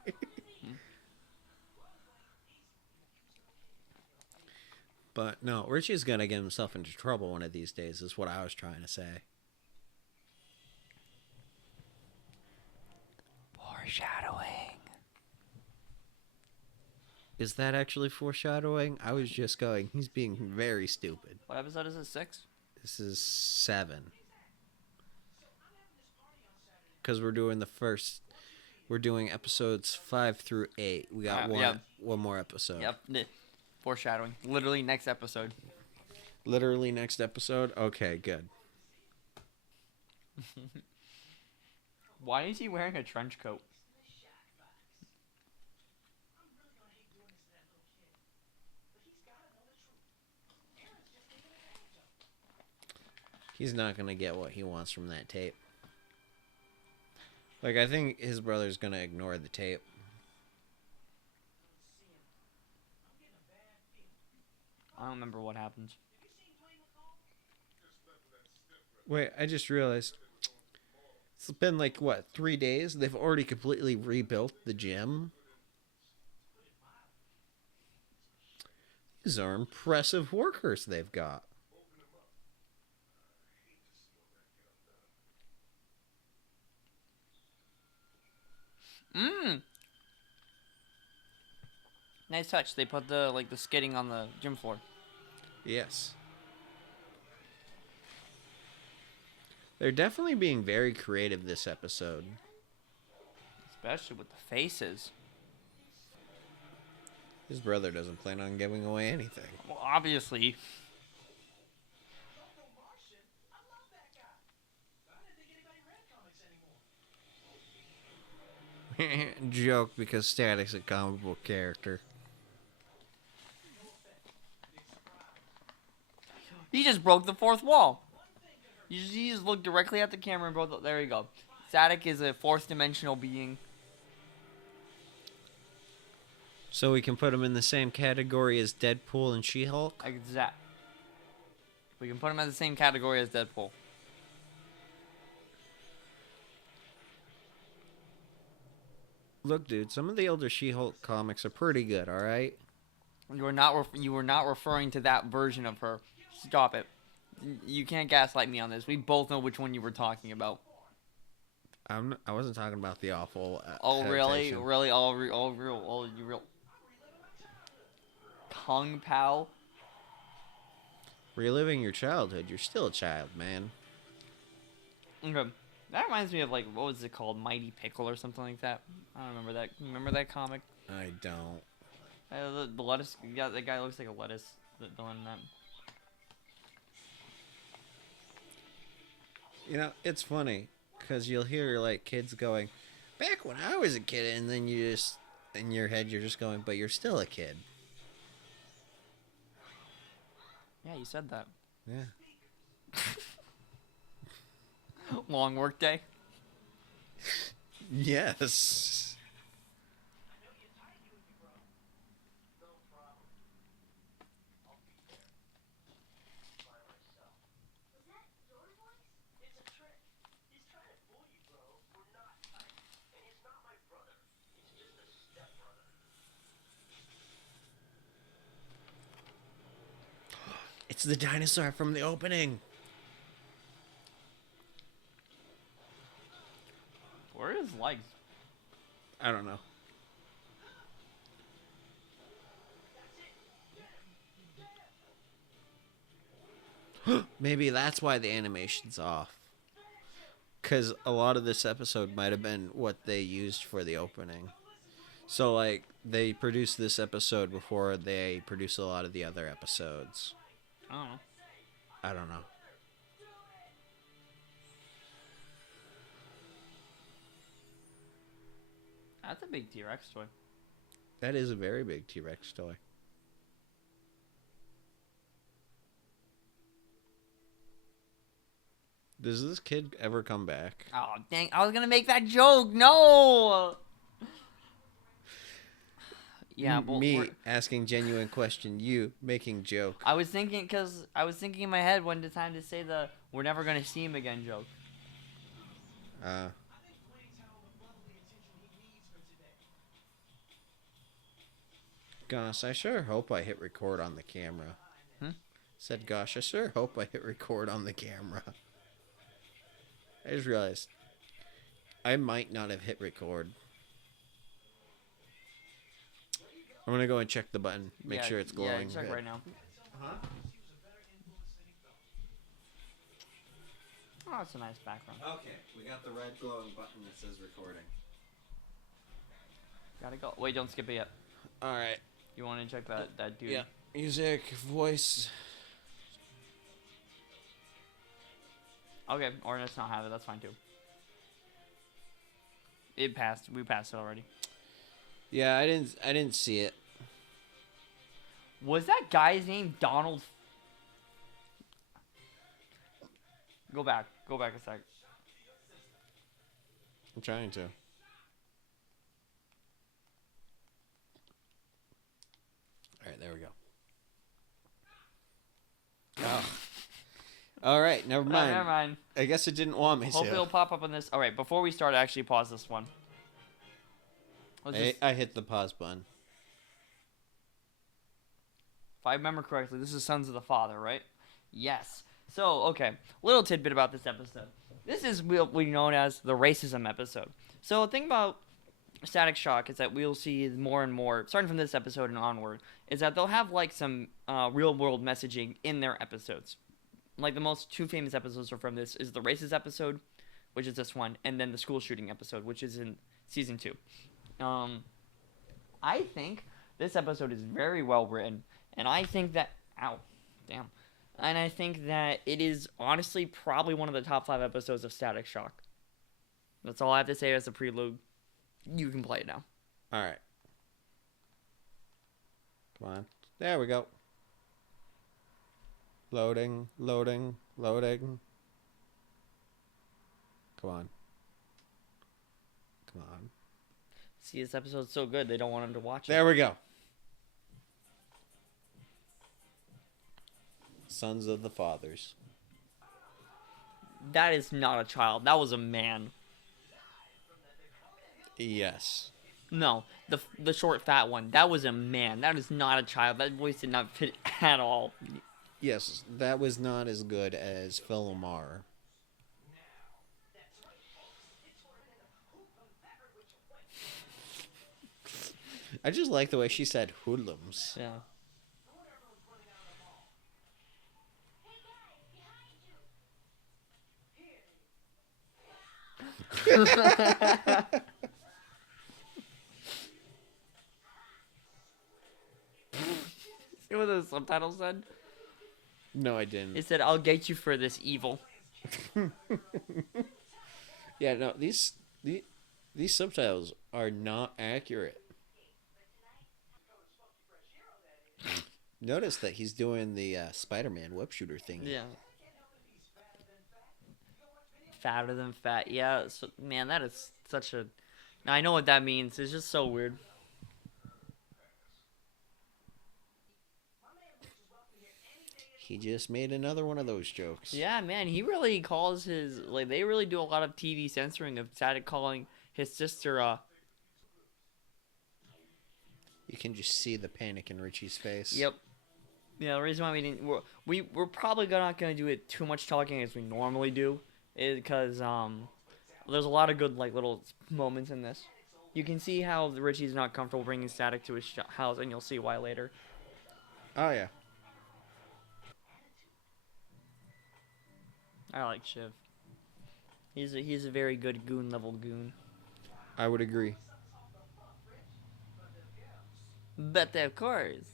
But no, Richie's gonna get himself into trouble one of these days, is what I was trying to say. Foreshadowing. Is that actually foreshadowing? I was just going, he's being very stupid. What episode is it? 6? This is 7. Because we're doing episodes 5 through 8. We got one more episode. Yep. Foreshadowing. Literally next episode. Literally next episode? Okay, good. Why is he wearing a trench coat? He's not going to get what he wants from that tape. Like, I think his brother's going to ignore the tape. I don't remember what happens. Wait, I just realized. It's been like, 3 days? They've already completely rebuilt the gym? These are impressive workers they've got. Nice touch. They put the skidding on the gym floor. Yes. They're definitely being very creative this episode. Especially with the faces. His brother doesn't plan on giving away anything. Well, obviously. Joke, because Static's a comic book character. He just broke the fourth wall. You just look directly at the camera and broke the... There you go. Static is a fourth dimensional being. So we can put him in the same category as Deadpool and She-Hulk? Exact. We can put him in the same category as Deadpool. Look, dude, some of the older She-Hulk comics are pretty good, alright? You were not referring to that version of her. Stop it. You can't gaslight me on this. We both know which one you were talking about. I wasn't talking about the awful Oh really? adaptation. Really? You real Kung Pao? Reliving your childhood. You're still a child, man. Okay. That reminds me of what was it called? Mighty Pickle or something like that. I don't remember that. Remember that comic? I don't. The lettuce. Yeah, the guy looks like a lettuce. The one that. You know, it's funny, because you'll hear, kids going, back when I was a kid, and then you just, in your head, you're just going, but you're still a kid. Yeah, you said that. Yeah. Long work day. Yes. It's the dinosaur from the opening. Where are his legs? I don't know. Maybe that's why the animation's off. Because a lot of this episode might have been what they used for the opening. So, they produced this episode before they produced a lot of the other episodes. I don't know. I don't know. That's a big T-Rex toy. That is a very big T-Rex toy. Does this kid ever come back? Oh, dang. I was going to make that joke. No. Yeah, well, Me asking genuine question, you making joke. I was thinking, because I was thinking in my head when the time to say the "we're never gonna see him again" joke. Gosh, I sure hope I hit record on the camera. Said, gosh, I sure hope I hit record on the camera. I just realized I might not have hit record. I'm gonna go and check the button, make sure it's glowing. Yeah, check right now. Huh? Oh, that's a nice background. Okay, we got the red glowing button that says recording. Gotta go. Wait, don't skip it yet. All right. You want to check that dude? Yeah. Music, voice. Okay, or let's not have it. That's fine too. It passed. We passed it already. Yeah, I didn't see it. Was that guy's name Donald? Go back. Go back a sec. I'm trying to. All right, there we go. Oh. All right, never mind. Never mind. I guess it didn't want me Hopefully to. it'll pop up on this. All right, before we start, actually pause this one. I hit the pause button. If I remember correctly, this is Sons of the Father, right? Yes. So, okay, little tidbit about this episode. This is what we know as the racism episode. So, the thing about Static Shock is that we'll see more and more, starting from this episode and onward, is that they'll have like some real-world messaging in their episodes. Like the most two famous episodes are from this is the racist episode, which is this one, and then the school shooting episode, which is in season 2. I think this episode is very well written, and I think that and I think that it is honestly probably one of the top 5 episodes of Static Shock. That's all I have to say as a prelude. You can play it now. All right. Come on. There we go. Loading, loading, loading. Come on. Come on. See, this episode's so good, they don't want him to watch it. There we go. Sons of the Fathers. That is not a child. That was a man. Yes. No, the short, fat one. That was a man. That is not a child. That voice did not fit at all. Yes, that was not as good as Phil Lamar. I just like the way she said hoodlums. Yeah. See what the subtitles said? No, I didn't. It said, "I'll get you for this evil." Yeah, no, these subtitles are not accurate. Notice that he's doing the Spider-Man whip shooter thing. Yeah. Fatter than fat. Yeah, so, man, that is such a... Now, I know what that means. It's just so weird. He just made another one of those jokes. Yeah, man, he really calls his... Like, they really do a lot of TV censoring of started calling his sister, You can just see the panic in Richie's face. Yep. Yeah, the reason why we didn't... We're probably not going to do it too much talking as we normally do. Is because, there's a lot of good, like, little moments in this. You can see how Richie's not comfortable bringing Static to his house, and you'll see why later. Oh, yeah. I like Shiv. He's a very good goon level goon. I would agree. But of course.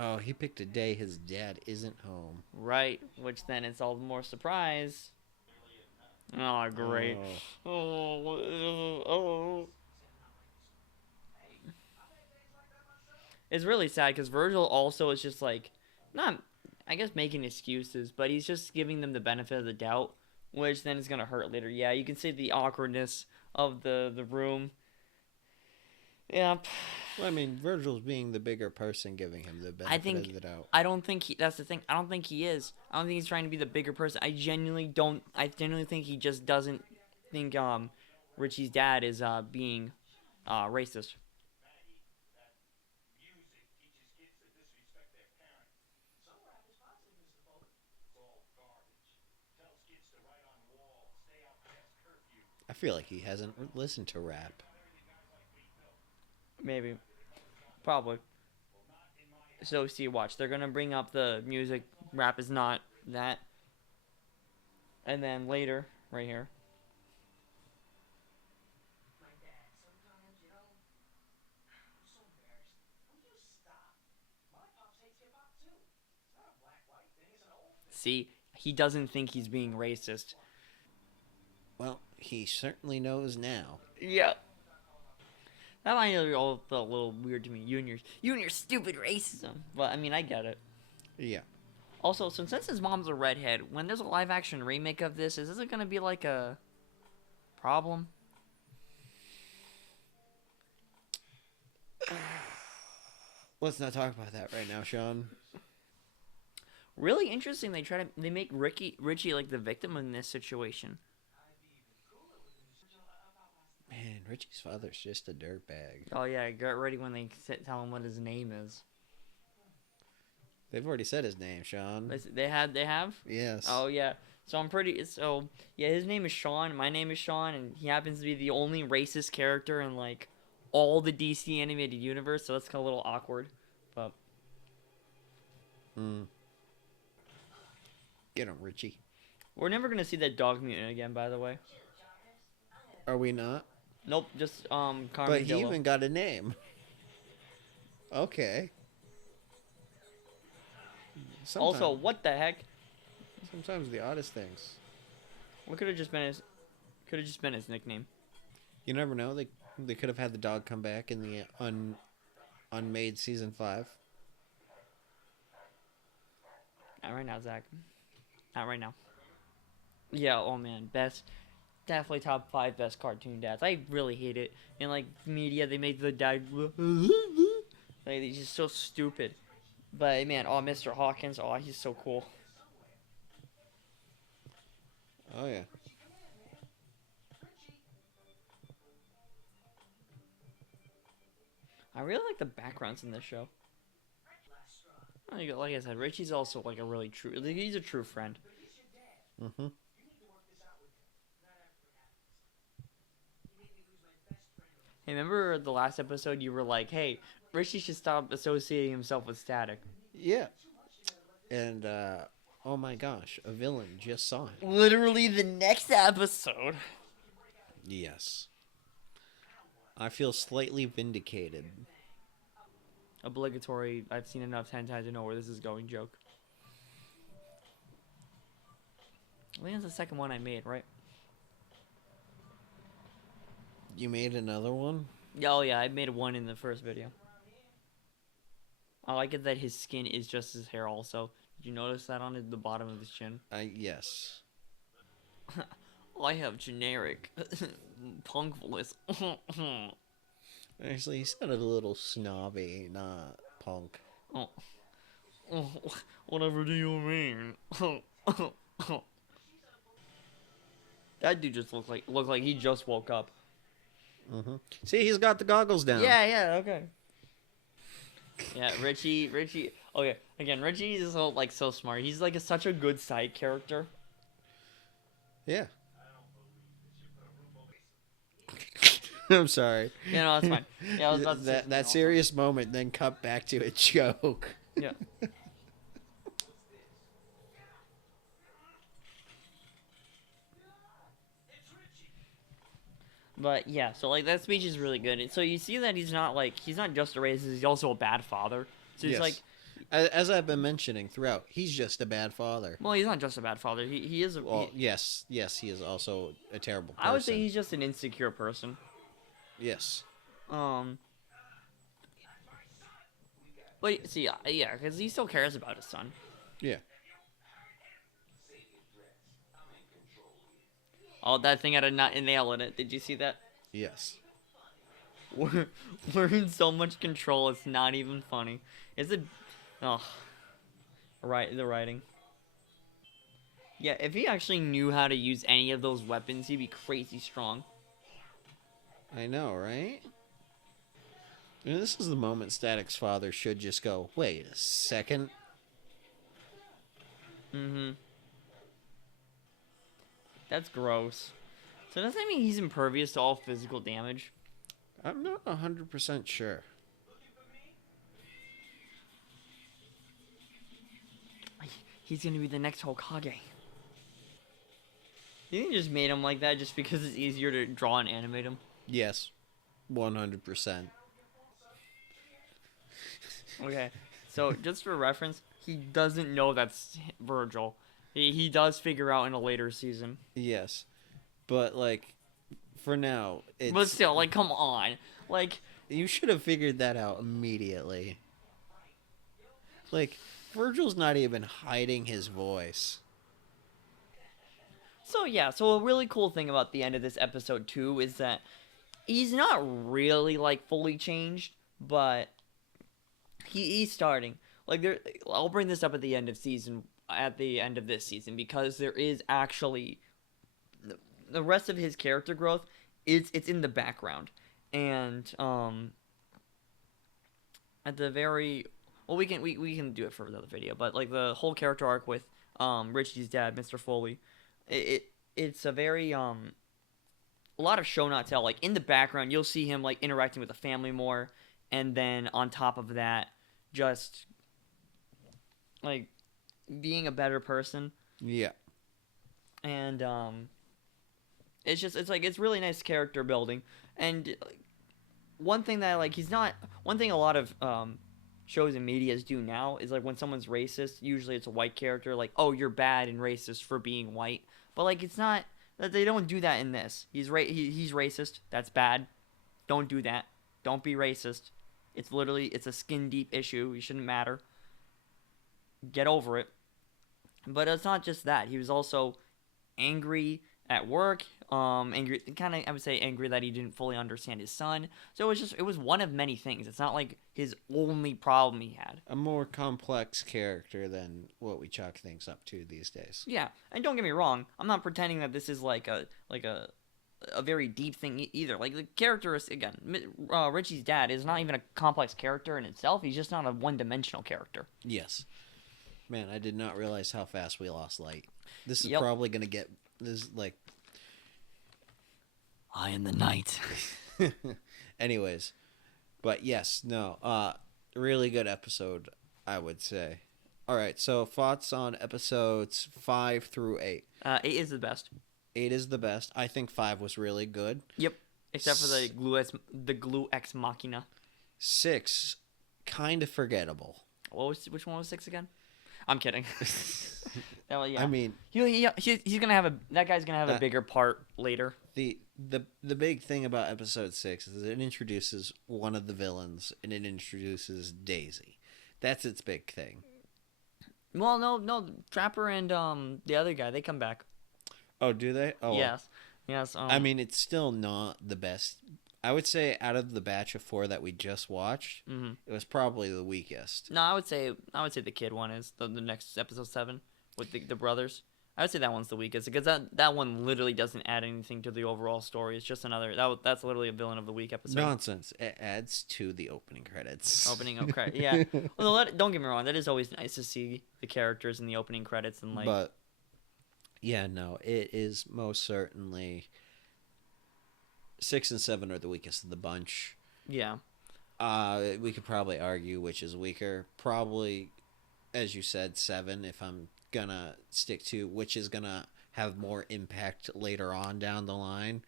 Oh, he picked a day his dad isn't home. Right, which then it's all the more surprise. Oh, great. Oh. It's really sad because Virgil also is just like, not I guess making excuses, but he's just giving them the benefit of the doubt, which then is gonna hurt later. Yeah, you can see the awkwardness of the room. Yep. Well, I mean, Virgil's being the bigger person, giving him the I benefit think of the doubt. I don't think that's the thing. I don't think he is. I don't think he's trying to be the bigger person. I genuinely don't. I genuinely think he just doesn't think Richie's dad is being racist. I feel like he hasn't listened to rap. Maybe, probably. So see, watch. They're gonna bring up the music. Rap is not that, and then later, right here. See, he doesn't think he's being racist. Well, he certainly knows now. Yeah. That line all felt a little weird to me. You and your stupid racism. But I mean, I get it. Yeah. Also, since his mom's a redhead, when there's a live action remake of this, is this gonna be like a problem? Let's not talk about that right now, Sean. Really interesting. They make Richie like the victim in this situation. Man, Richie's father's just a dirtbag. Oh yeah, get ready when they tell him what his name is. They've already said his name, Sean. They have. Yes. Oh yeah. So yeah, his name is Sean. My name is Sean, and he happens to be the only racist character in like all the DC animated universe. So that's kind of a little awkward, but Get him, Richie. we're never gonna see that dog mutant again. By the way. Are we not? Nope, just Carmen. But he even got a name. Okay. Also, what the heck? Sometimes the oddest things. What could have just been his nickname? You never know. They could have had the dog come back in the unmade season 5. Not right now, Zach. Not right now. Yeah. Oh man, definitely top 5 best cartoon dads. I really hate it. In like media, they make the dad like he's just so stupid. But man, oh Mr. Hawkins, oh he's so cool. Oh yeah. I really like the backgrounds in this show. Like I said, Richie's also like a really true. He's a true friend. Mhm. Hey, remember the last episode? You were like, "Hey, Richie should stop associating himself with Static." Yeah. And oh my gosh, a villain just saw it. Literally the next episode. Yes. I feel slightly vindicated. Obligatory. I've seen enough 10 times to know where this is going. Joke. I think it's the second one I made, right? You made another one? Oh yeah, I made one in the first video. I like it that his skin is just his hair. Also, did you notice that on the bottom of his chin? Yes. I have generic punk voice. Actually, he sounded a little snobby, not punk. Oh, whatever do you mean? That dude just looked like he just woke up. See, he's got the goggles down. Yeah, okay. Yeah, Richie. Okay, again, Richie is so smart. He's like such a good side character. Yeah. I'm sorry. You know, that's fine. Yeah, I was about to say that something serious moment, then cut back to a joke. Yeah. But yeah, so like that speech is really good. So you see that he's not just a racist; he's also a bad father. So he's Yes. like, As I've been mentioning throughout, he's just a bad father. well, he's not just a bad father. He is. Well, yes, he is also a terrible person. I would say he's just an insecure person. Yes. But see, yeah, because he still cares about his son. Yeah. Oh, that thing had a nail in it. Did you see that? Yes. We're in so much control. It's not even funny. Is it? Oh, right. The writing. Yeah, if he actually knew how to use any of those weapons, he'd be crazy strong. I know, right? And this is the moment Static's father should just go, wait a second. Mm-hmm. That's gross. So does that mean he's impervious to all physical damage? I'm not 100% sure. He's gonna be the next Hokage. You think they just made him like that just because it's easier to draw and animate him? Yes. 100%. Okay, so just for reference, he doesn't know that's Virgil. He does figure out in a later season. Yes. But, like, for now, it's... But still, like, come on. Like, You should have figured that out immediately. Like, Virgil's not even hiding his voice. so yeah, so a really cool thing about the end of this episode, too, is that he's not really, like, fully changed, but he's starting. Like, I'll bring this up at the end of this season, because there is actually... The rest of his character growth, it's in the background. And, at the very... Well, we can do it for another video, but, like, the whole character arc with, Richie's dad, Mr. Foley, it's a very, a lot of show not tell. Like, in the background, you'll see him, like, interacting with the family more, and then on top of that, just, like, being a better person. Yeah. And, it's really nice character building. And one thing that, like, one thing a lot of, shows and medias do now is, like, when someone's racist, usually it's a white character, like, oh, you're bad and racist for being white. But, like, it's not, that they don't do that in this. He's racist. That's bad. Don't do that. Don't be racist. It's a skin deep issue. You shouldn't matter. Get over it. But it's not just that. He was also angry at work. Angry, I would say angry that he didn't fully understand his son. So it was one of many things. It's not like his only problem he had. A more complex character than what we chalk things up to these days. Yeah, and don't get me wrong. I'm not pretending that this is like a very deep thing either. Like, the character is, again, Richie's dad is not even a complex character in itself. He's just not a one-dimensional character. Yes. Man, I did not realize how fast we lost light. This is Yep. probably going to get... This is like... I am the night. Anyways. But yes, no. Really good episode, I would say. Alright, so thoughts on episodes 5 through 8. 8 is the best. 8 is the best. I think 5 was really good. Yep. Except for the glue ex machina. 6, kind of forgettable. Which one was 6 again? I'm kidding. Yeah. I mean, he's gonna have that guy's gonna have a bigger part later. the big thing about episode 6 is it introduces one of the villains and it introduces Daisy. That's its big thing. Well, no, Trapper and the other guy, they come back. Oh, do they? Oh, yes. I mean, it's still not the best. I would say out of the batch of 4 that we just watched, it was probably the weakest. No, I would say the kid one is the next episode 7 with the brothers. I would say that one's the weakest because that one literally doesn't add anything to the overall story. It's just another that's literally a villain of the week episode. Nonsense. It adds to the opening credits. Yeah. Well, don't get me wrong. That is always nice to see the characters in the opening credits and like. But yeah, no, it is most certainly 6 and 7 are the weakest of the bunch. Yeah. We could probably argue which is weaker. Probably, as you said, 7. If I'm gonna stick to which is gonna have more impact later on down the line,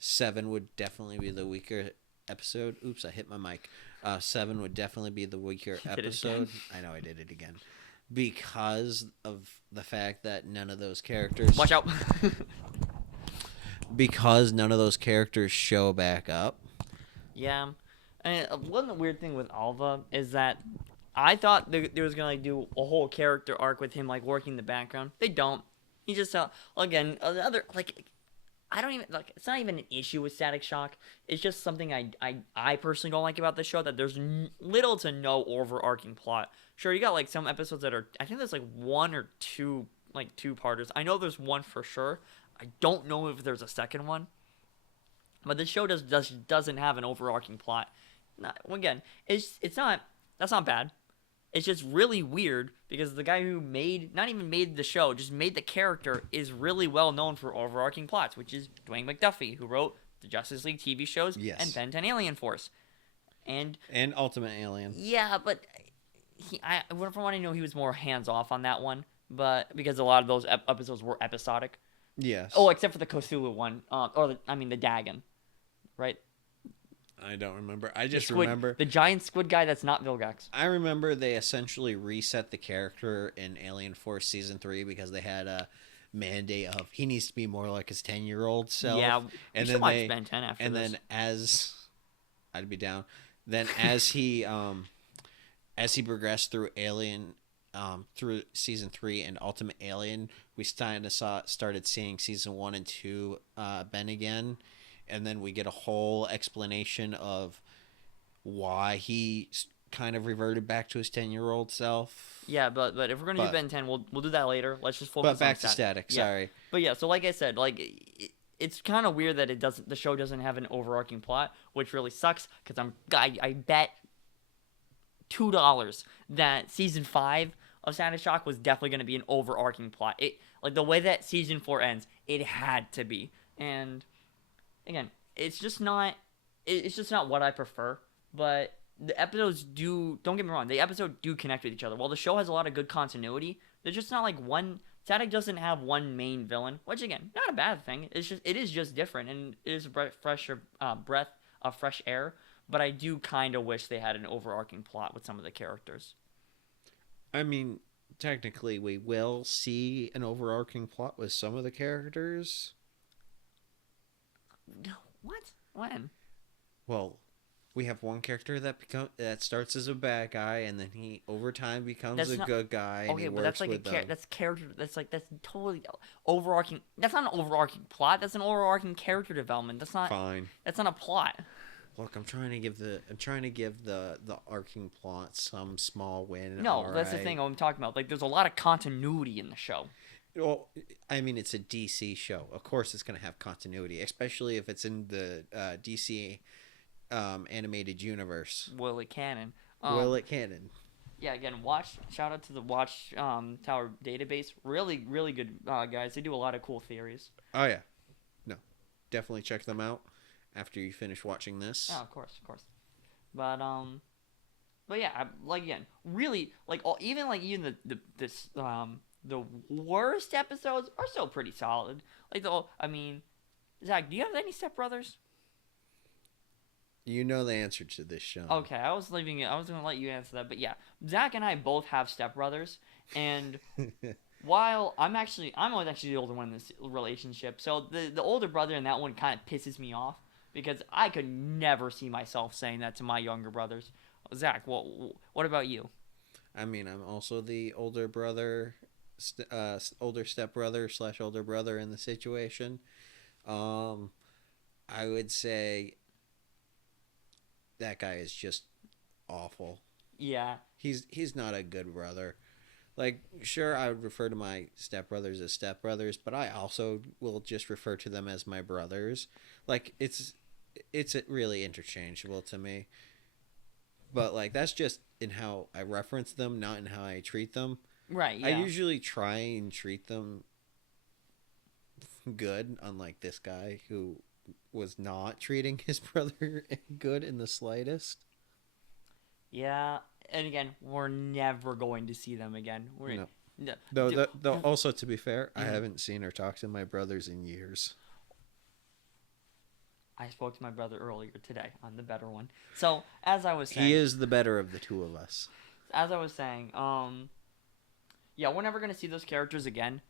7 would definitely be the weaker episode. Oops, I hit my mic. 7 would definitely be the weaker episode. I know I did it again because of the fact that none of those characters. Watch out. Because none of those characters show back up. Yeah. And one weird thing with Alva is that I thought they was gonna like do a whole character arc with him like working in the background. They don't. He just again another like I don't even like. It's not even an issue with Static Shock. It's just something I personally don't like about the show. That there's little to no overarching plot. Sure, you got like some episodes that are. I think there's like one or two like two-parters. I know there's one for sure. I don't know if there's a second one. But the show doesn't have an overarching plot. Again, it's not. That's not bad. It's just really weird because the guy who not even made the show, just made the character, is really well known for overarching plots, which is Dwayne McDuffie, who wrote the Justice League TV shows and Ben 10 Alien Force. And Ultimate Alien. Yeah, but from what I know, he was more hands-off on that one, but because a lot of those episodes were episodic. Yes. Oh, except for the Cthulhu one, the Dagon, right? I don't remember. I just remember the giant squid guy that's not Vilgax. I remember they essentially reset the character in Alien Force Season 3 because they had a mandate of he needs to be more like his 10-year-old self. Yeah, and then watch Ben 10 after and this. then I'd be down. Then as he progressed through Alien through Season 3 and Ultimate Alien, we started seeing Season 1 and 2 Ben again. And then we get a whole explanation of why he kind of reverted back to his 10-year-old self. Yeah, but if we're gonna do Ben 10, we'll do that later. Let's just focus. But back on to Static. Yeah. Sorry. But yeah, so like I said, like it's kind of weird that the show doesn't have an overarching plot, which really sucks because I bet $2 that Season 5 of Static Shock was definitely gonna be an overarching plot. It like the way that Season 4 ends, it had to be. And again, it's just not what I prefer, but the episodes don't get me wrong, the episodes do connect with each other. While the show has a lot of good continuity, there's just not like Static doesn't have one main villain, which again, not a bad thing. It is just different, and it is a breath of fresh air, but I do kind of wish they had an overarching plot with some of the characters. I mean, technically we will see an overarching plot with some of the characters. What? When? Well, we have one character that starts as a bad guy, and then he over time becomes good guy. Okay, but that's like that's character. That's totally overarching. That's not an overarching plot. That's an overarching character development. That's not fine. That's not a plot. Look, I'm trying to give the arcing plot some small win. No, that's the thing I'm talking about. Like, there's a lot of continuity in the show. Well, I mean, it's a DC show. Of course, it's going to have continuity, especially if it's in the DC animated universe. Will it canon? Yeah, again, shout out to the Watch Tower database. Really, really good guys. They do a lot of cool theories. Oh, yeah. No, definitely check them out after you finish watching this. Oh, of course. But yeah, again, really, even the worst episodes are still pretty solid. Zach, do you have any stepbrothers? You know the answer to this show. Okay, I was going to let you answer that, but yeah, Zach and I both have stepbrothers, and while I'm always actually the older one in this relationship, so the older brother in that one kind of pisses me off because I could never see myself saying that to my younger brothers. Zach, what about you? I mean, I'm also the older brother. Older stepbrother / older brother in the situation. I would say that guy is just awful. Yeah. He's not a good brother. Like, sure, I would refer to my stepbrothers as stepbrothers, but I also will just refer to them as my brothers. Like, it's really interchangeable to me. But, like, that's just in how I reference them, not in how I treat them. Right, yeah. I usually try and treat them good, unlike this guy who was not treating his brother good in the slightest. Yeah, and again, we're never going to see them again. No. Though, also, to be fair, I haven't seen or talked to my brothers in years. I spoke to my brother earlier today. I'm the better one. So, as I was saying... He is the better of the two of us. As I was saying, yeah, we're never going to see those characters again,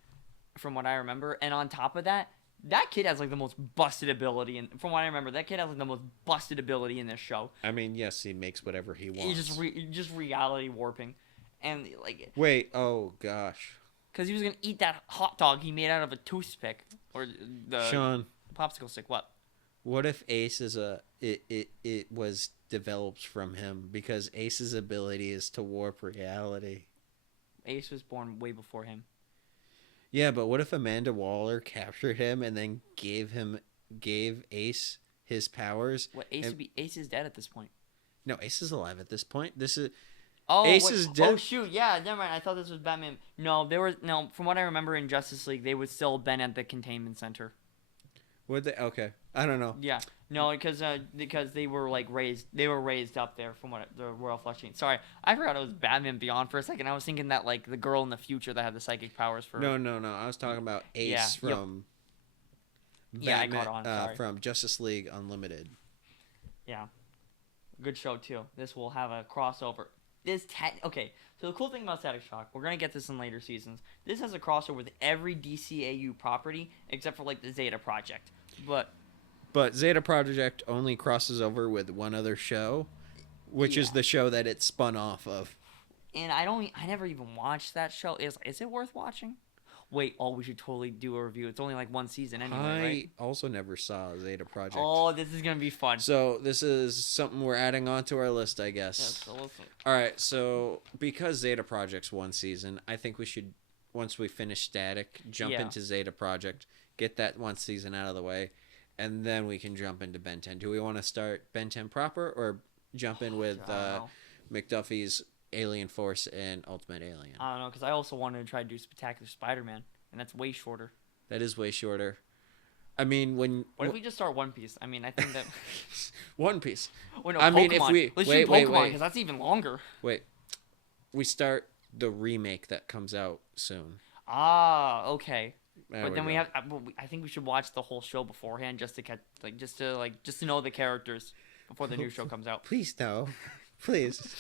from what I remember. And on top of that, That kid has like the most busted ability, and from what I remember, that kid has like the most busted ability in this show. I mean, yes, he makes whatever he wants. He's just reality warping, and like Wait, oh gosh. because he was gonna eat that hot dog he made out of a toothpick or the Sean, popsicle stick. What? what if Ace is it was developed from him because Ace's ability is to warp reality. Ace was born way before him. Yeah, but what if Amanda Waller captured him and then gave Ace his powers? What Ace is dead at this point. No, Ace is alive at this point. This is Oh, Ace is dead. Oh shoot, yeah, never mind. I thought this was Batman. No, from what I remember in Justice League, they would still been at the containment center. Would they? Okay, I don't know. Yeah, no, because they were like raised up there from what the Royal Flushing. Sorry, I forgot it was Batman Beyond for a second. I was thinking that like the girl in the future that had the psychic powers for. No. I was talking about Ace from. Yeah, I Batman, caught on. Sorry. From Justice League Unlimited. Yeah, good show too. This will have a crossover. Okay. So the cool thing about Static Shock, we're gonna get this in later seasons. This has a crossover with every DCAU property except for like the Zeta Project. But Zeta Project only crosses over with one other show, which is the show that it spun off of. And I never even watched that show. Is it worth watching? Wait, we should totally do a review. It's only like one season anyway, right? I also never saw Zeta Project. Oh, this is gonna be fun. So this is something we're adding on to our list, I guess. Yeah, so listen. All right, so because Zeta Project's one season, I think we should, once we finish Static, jump into Zeta Project, get that one season out of the way, and then we can jump into Ben 10. Do we want to start Ben 10 proper or jump in with McDuffie's Alien Force and Ultimate Alien? I don't know, because I also wanted to try to do Spectacular Spider-Man, and that's way shorter. That is way shorter. I mean, What if we just start One Piece? I mean, I think that... One Piece. Well, no, I Pokemon. mean, if we... Let's wait, do wait, Pokemon, wait. because that's even longer. Wait. We start the remake that comes out soon. Ah, okay. There But then we go. have... I think we should watch the whole show beforehand just to catch... just to know the characters before the new show comes out. Please, no. Please.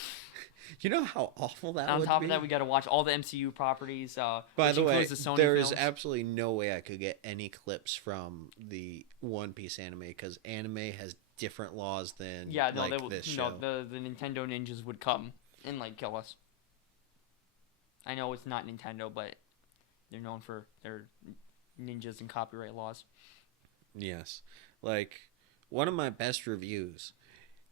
You know how awful that would be? On top of that, we got to watch all the MCU properties. By the way, Sony there is films. absolutely no way I could get any clips from the One Piece anime because anime has different laws than this show. The Nintendo ninjas would come and like kill us. I know it's not Nintendo, but they're known for their ninjas and copyright laws. Yes. Like, one of my best reviews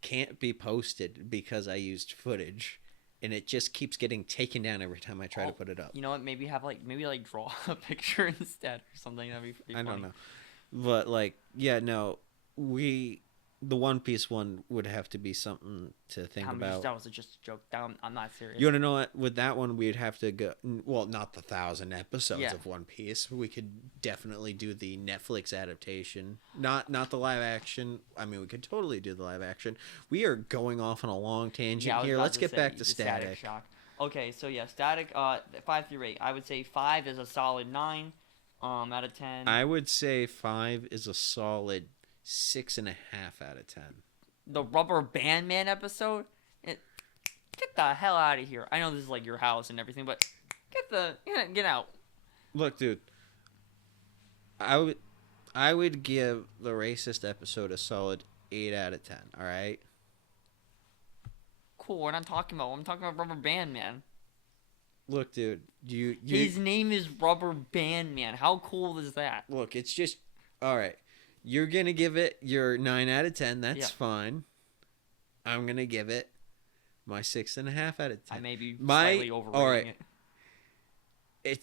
can't be posted because I used footage, and it just keeps getting taken down every time I try to put it up. You know what? Maybe draw a picture instead or something. That'd be pretty funny. I don't know. But, the One Piece one would have to be something to think about. That was just a joke. I'm not serious. You want to know what? With that one, we'd have to go... Well, not the 1,000 episodes Yeah. of One Piece. We could definitely do the Netflix adaptation. Not the live action. I mean, we could totally do the live action. We are going off on a long tangent I was here. about Let's to get say, back to the Static. Shock. Okay, so yeah, Static. 5 through 8. I would say 5 is a solid 9. Out of 10. I would say 5 is a solid 6.5 out of 10. The Rubber Band Man episode. Get the hell out of here. I know this is like your house and everything, but get out. Look, dude. I would give the racist episode a solid 8 out of 10. All right. Cool. What I'm talking about? I'm talking about Rubber Band Man. Look, dude. You His name is Rubber Band Man. How cool is that? Look, it's just all right. You're gonna give it your 9 out of 10. That's fine. I'm gonna give it my 6.5 out of 10. I may be slightly overrating it.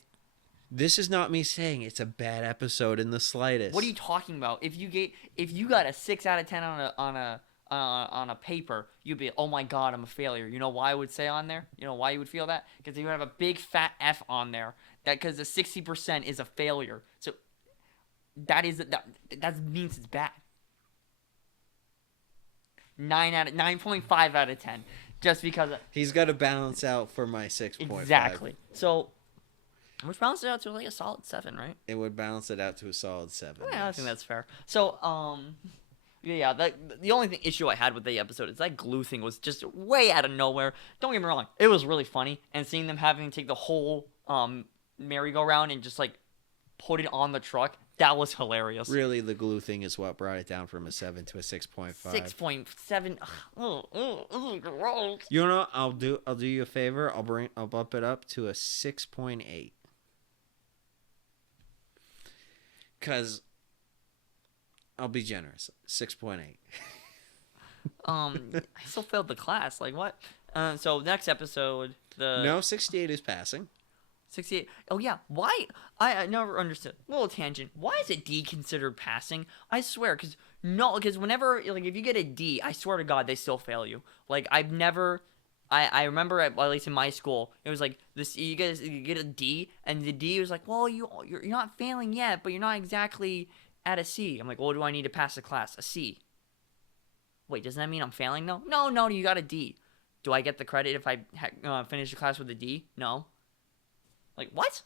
This is not me saying it's a bad episode in the slightest. What are you talking about? If you got a 6 out of 10 on a paper, you'd be, oh my god, I'm a failure. You know why I would say on there? You know why you would feel that? Because you would have a big fat F on there. That because the 60% is a failure. So that means it's bad. 9.5 out of 10, just because He's got to balance out for my 6.5. exactly. So which balances it out to like a solid 7, right? It would balance it out to a solid 7. Yeah, I think that's fair. So yeah, the only issue I had with the episode is that glue thing was just way out of nowhere. Don't get me wrong, it was really funny, and seeing them having to take the whole merry-go-round and just like put it on the truck, That was hilarious. Really, the glue thing is what brought it down from a 7 to a 6.5. 6.7. Oh, gross. You know what? I'll do you a favor. I'll bump it up to a 6.8. Cause I'll be generous. 6.8. I still failed the class. Like what? So next episode, No, 68 is passing. 68. Oh yeah. Why? I never understood. Little tangent. Why is a D considered passing? I swear, because whenever like if you get a D, I swear to God they still fail you. Like I've never. I remember at least in my school it was like this. You get a D, and the D was like, well you're not failing yet, but you're not exactly at a C. I'm like, well, what do I need to pass the class? A C. Wait, doesn't that mean I'm failing though? No, you got a D. Do I get the credit if I finish the class with a D? No. Like, what?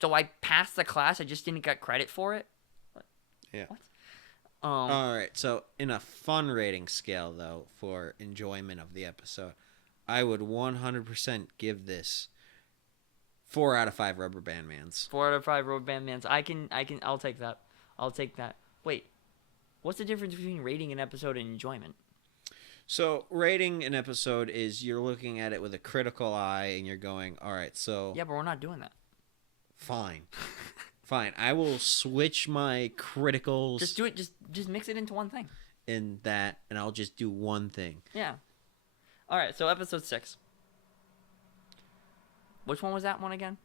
So I passed the class, I just didn't get credit for it? Yeah. What? All right. So in a fun rating scale, though, for enjoyment of the episode, I would 100% give this 4 out of 5 rubber band mans. 4 out of 5 rubber band mans. I'll take that. I'll take that. Wait, what's the difference between rating an episode and enjoyment? So rating an episode is you're looking at it with a critical eye and you're going, all right, so... Yeah, but we're not doing that. Fine. Fine. I will switch my criticals... Just do it. Just mix it into one thing. In that, and I'll just do one thing. Yeah. All right, so episode 6. Which one was that one again?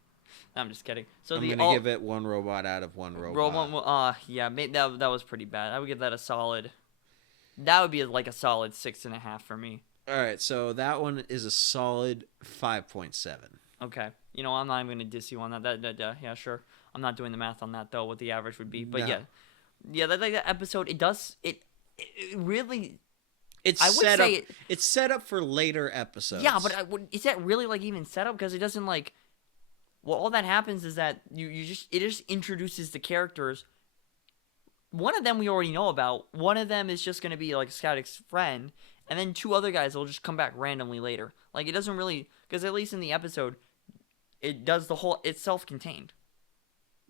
No, I'm just kidding. So I'm going to give it 1 robot out of 1 robot. Yeah, that was pretty bad. I would give that a solid... That would be like a solid 6.5 for me. All right, so that one is a solid 5.7. Okay. You know, I'm not even going to diss you on that. Yeah, sure. I'm not doing the math on that, though, what the average would be. But No. yeah, that episode, it really... It's I would set say up. It's set up for later episodes. Yeah, but is that really like even set up? Because it doesn't like. Well, all that happens is that it just introduces the characters. One of them we already know about. One of them is just gonna be like Scout's friend, and then 2 other guys will just come back randomly later. Like it doesn't really, because at least in the episode, it does the whole. It's self-contained.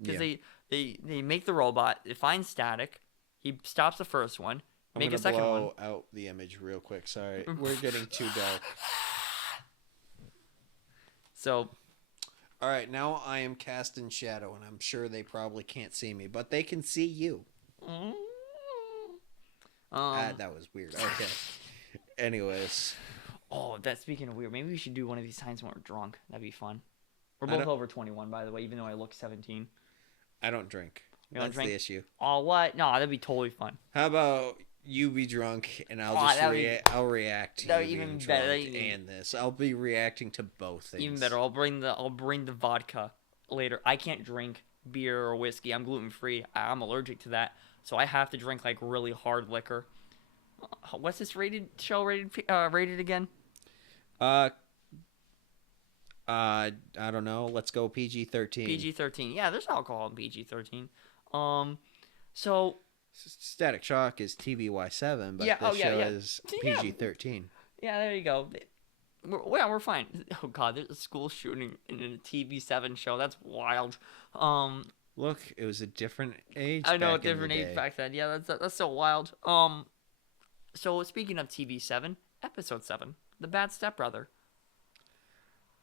Because they make the robot. It finds Static. He stops the first one. Make a second one. I'm gonna blow out the image real quick. Sorry, we're getting too dark. So, all right, now I am cast in shadow, and I'm sure they probably can't see me, but they can see you. That was weird. Okay. Anyways. Oh, speaking of weird, maybe we should do one of these times when we're drunk. That'd be fun. We're both over 21, by the way, even though I look 17. I don't drink. You don't That's drink? the issue. Oh, what? No, that'd be totally fun. How about you be drunk and I'll I'll react to you being even drunk better. and this. I'll be reacting to both things. Even better. I'll bring the vodka later. I can't drink beer or whiskey. I'm gluten free. I'm allergic to that, so I have to drink like really hard liquor. What's this rated again? I don't know. Let's go PG-13. PG-13. Yeah, there's alcohol in PG-13. So Static Shock is TVY7, but Yeah, this show yeah. is Yeah. PG-13. yeah, there you go. We're fine. Oh God, there's a school shooting in a TV7 show. That's wild. Look, it was a different age. I know, a back in the different age day. back then. Yeah, that's so wild. So speaking of TV7, episode 7, The Bad Stepbrother.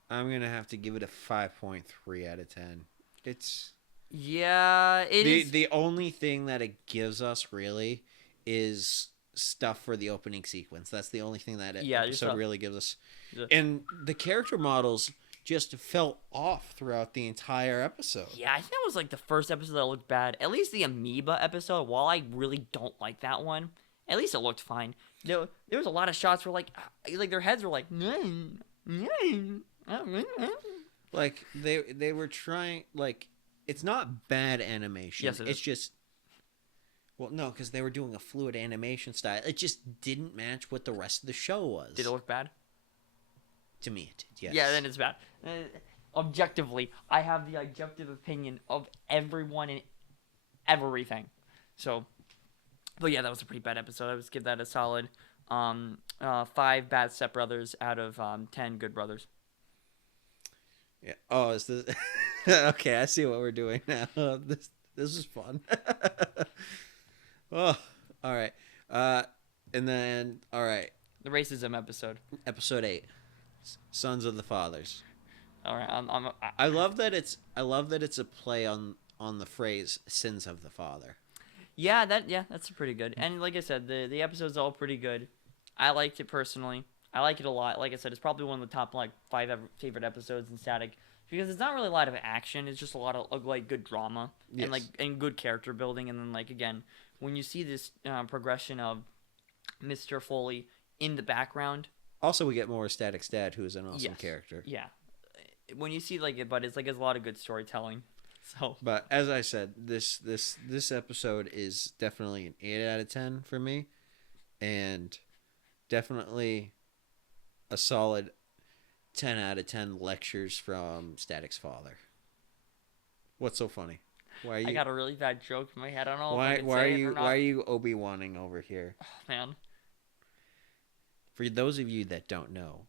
I'm gonna have to give it a 5.3 out of 10. It's it is. the only thing that it gives us really is stuff for the opening sequence. That's the only thing that episode really gives us. Yeah. And the character models just fell off throughout the entire episode. Yeah, I think that was like the first episode that looked bad. At least the Amoeba episode, while I really don't like that one, at least it looked fine. There was a lot of shots where like their heads were like, like they were trying, like, it's not bad animation. Yes, it it's is. just, well, no, because they were doing a fluid animation style. It just didn't match what the rest of the show was. Did it look bad? To me, it did. Yes. Yeah, then it's bad. Objectively, I have the objective opinion of everyone and everything. So, but yeah, that was a pretty bad episode. I would give that a solid 5 bad stepbrothers out of 10 good brothers. Yeah. Oh, is this okay? I see what we're doing now. This is fun. Oh, all right. And then all right, The racism episode. episode 8, Sons of the Fathers. All right, I love that it's a play on the phrase "sins of the father." that's pretty good. And like I said, the episode's all pretty good. I liked it personally. I like it a lot. Like I said, it's probably one of the top like 5 favorite episodes in Static because it's not really a lot of action. It's just a lot of like good drama Yes. and good character building. And then like again, when you see this progression of Mr. Foley in the background, Also, we get more Static's dad, who is an awesome Yes. character. yeah, when you see like it, but it's like there's a lot of good storytelling. So But as I said, this episode is definitely an 8 out of 10 for me, and definitely a solid 10 out of 10 lectures from Static's father. What's so funny? Why are you I got a really bad joke in my head. I don't know if I why can why are say it you or not. why are you Obi-Waning over here? Man, For those of you that don't know,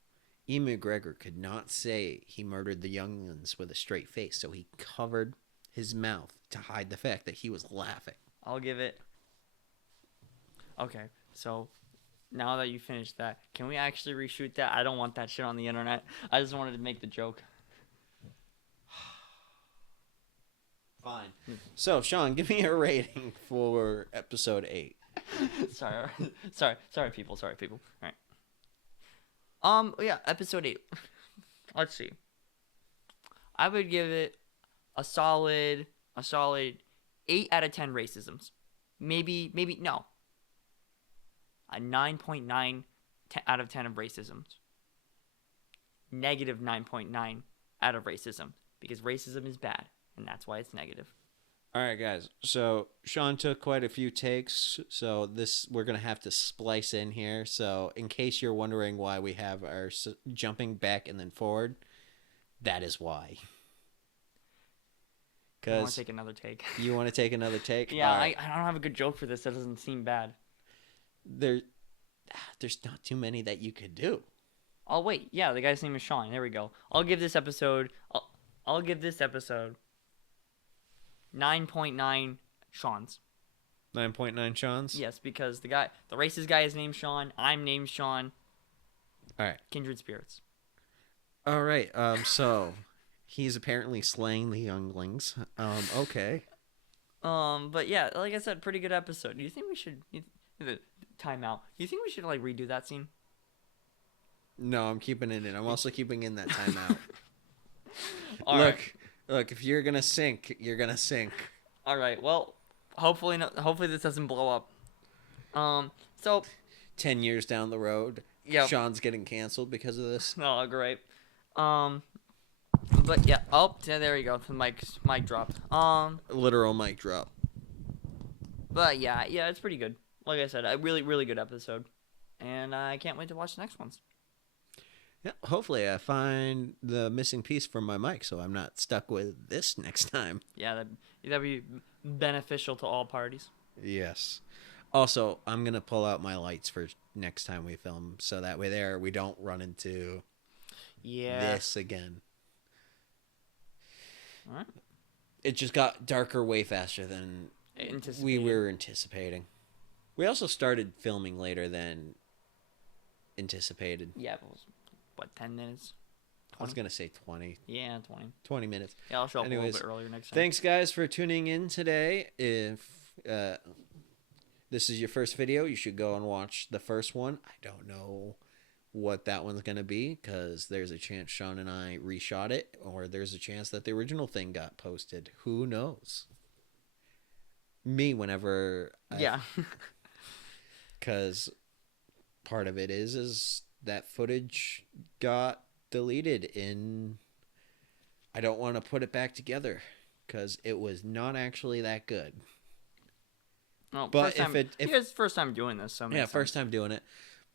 Ian McGregor could not say he murdered the younglings with a straight face, so he covered his mouth to hide the fact that he was laughing. I'll give it. Okay, so now that you finished that, can we actually reshoot that? I don't want that shit on the internet. I just wanted to make the joke. Fine. So, Sean, give me a rating for episode 8. sorry, people. All right. Yeah, episode 8. Let's see. I would give it a solid 8 out of 10 racisms. Maybe no. A 9.9 out of 10 of racisms. Negative 9.9 out of racism because racism is bad and that's why it's negative. All right, guys. So, Sean took quite a few takes, so we're going to have to splice in here. So, in case you're wondering why we have our jumping back and then forward, that is why. I want Because to take another take. you want to take another take? Yeah, All right. I don't have a good joke for this. That doesn't seem bad. There's not too many that you could do. Oh wait, yeah, the guy's name is Sean. There we go. I'll give this episode 9.9 Sean's. 9.9 Sean's? Yes, because the racist guy is named Sean. I'm named Sean. All right. Kindred spirits. All right. So he's apparently slaying the younglings. Okay. But yeah, like I said, pretty good episode. Do you think we should time out? Do you think we should like redo that scene? No, I'm keeping it in. I'm also keeping in that timeout. All Look, right. look. If you're gonna sink, you're gonna sink. All right. Well, hopefully this doesn't blow up. So 10 years down the road, yeah. Sean's getting canceled because of this. Oh, great. But yeah. Oh, yeah, there you go. The mic dropped. Literal mic drop. But yeah, it's pretty good. Like I said, a really, really good episode, and I can't wait to watch the next ones. Yeah, hopefully I find the missing piece from my mic, so I'm not stuck with this next time. Yeah, that'd be beneficial to all parties. Yes. Also, I'm gonna pull out my lights for next time we film, so that way we don't run into this again. All right. It just got darker way faster than we were anticipating. We also started filming later than anticipated. Yeah, it was, what, 10 minutes? 20? I was going to say 20. Yeah, 20. 20 minutes. Yeah, I'll show up a Anyways, little bit earlier next time. Thanks, guys, for tuning in today. If this is your first video, you should go and watch the first one. I don't know what that one's going to be because there's a chance Sean and I reshot it, or there's a chance that the original thing got posted. Who knows? Me, whenever Yeah. because part of it is that footage got deleted in. I don't want to put it back together because it was not actually that good. Well, But first time, if you guys' first time doing this, so it yeah, makes first sense. time doing it.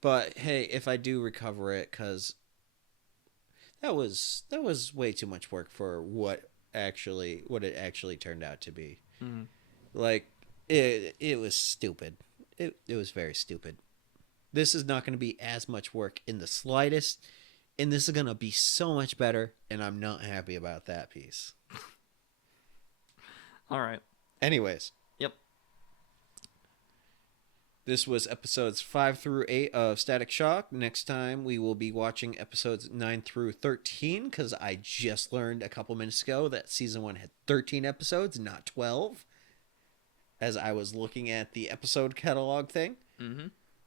But hey, if I do recover it, because that was way too much work for what it actually turned out to be. Mhm. Like it was stupid. It was very stupid. This is not going to be as much work in the slightest, and this is going to be so much better, and I'm not happy about that piece. All right. Anyways, Yep. this was episodes 5 through 8 of Static Shock. Next time we will be watching episodes 9 through 13 because I just learned a couple minutes ago that season 1 had 13 episodes, not 12. As I was looking at the episode catalog thing,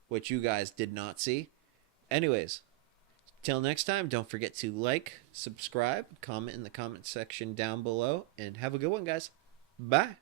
which you guys did not see. Anyways, till next time, don't forget to like, subscribe, comment in the comment section down below, and have a good one, guys. Bye.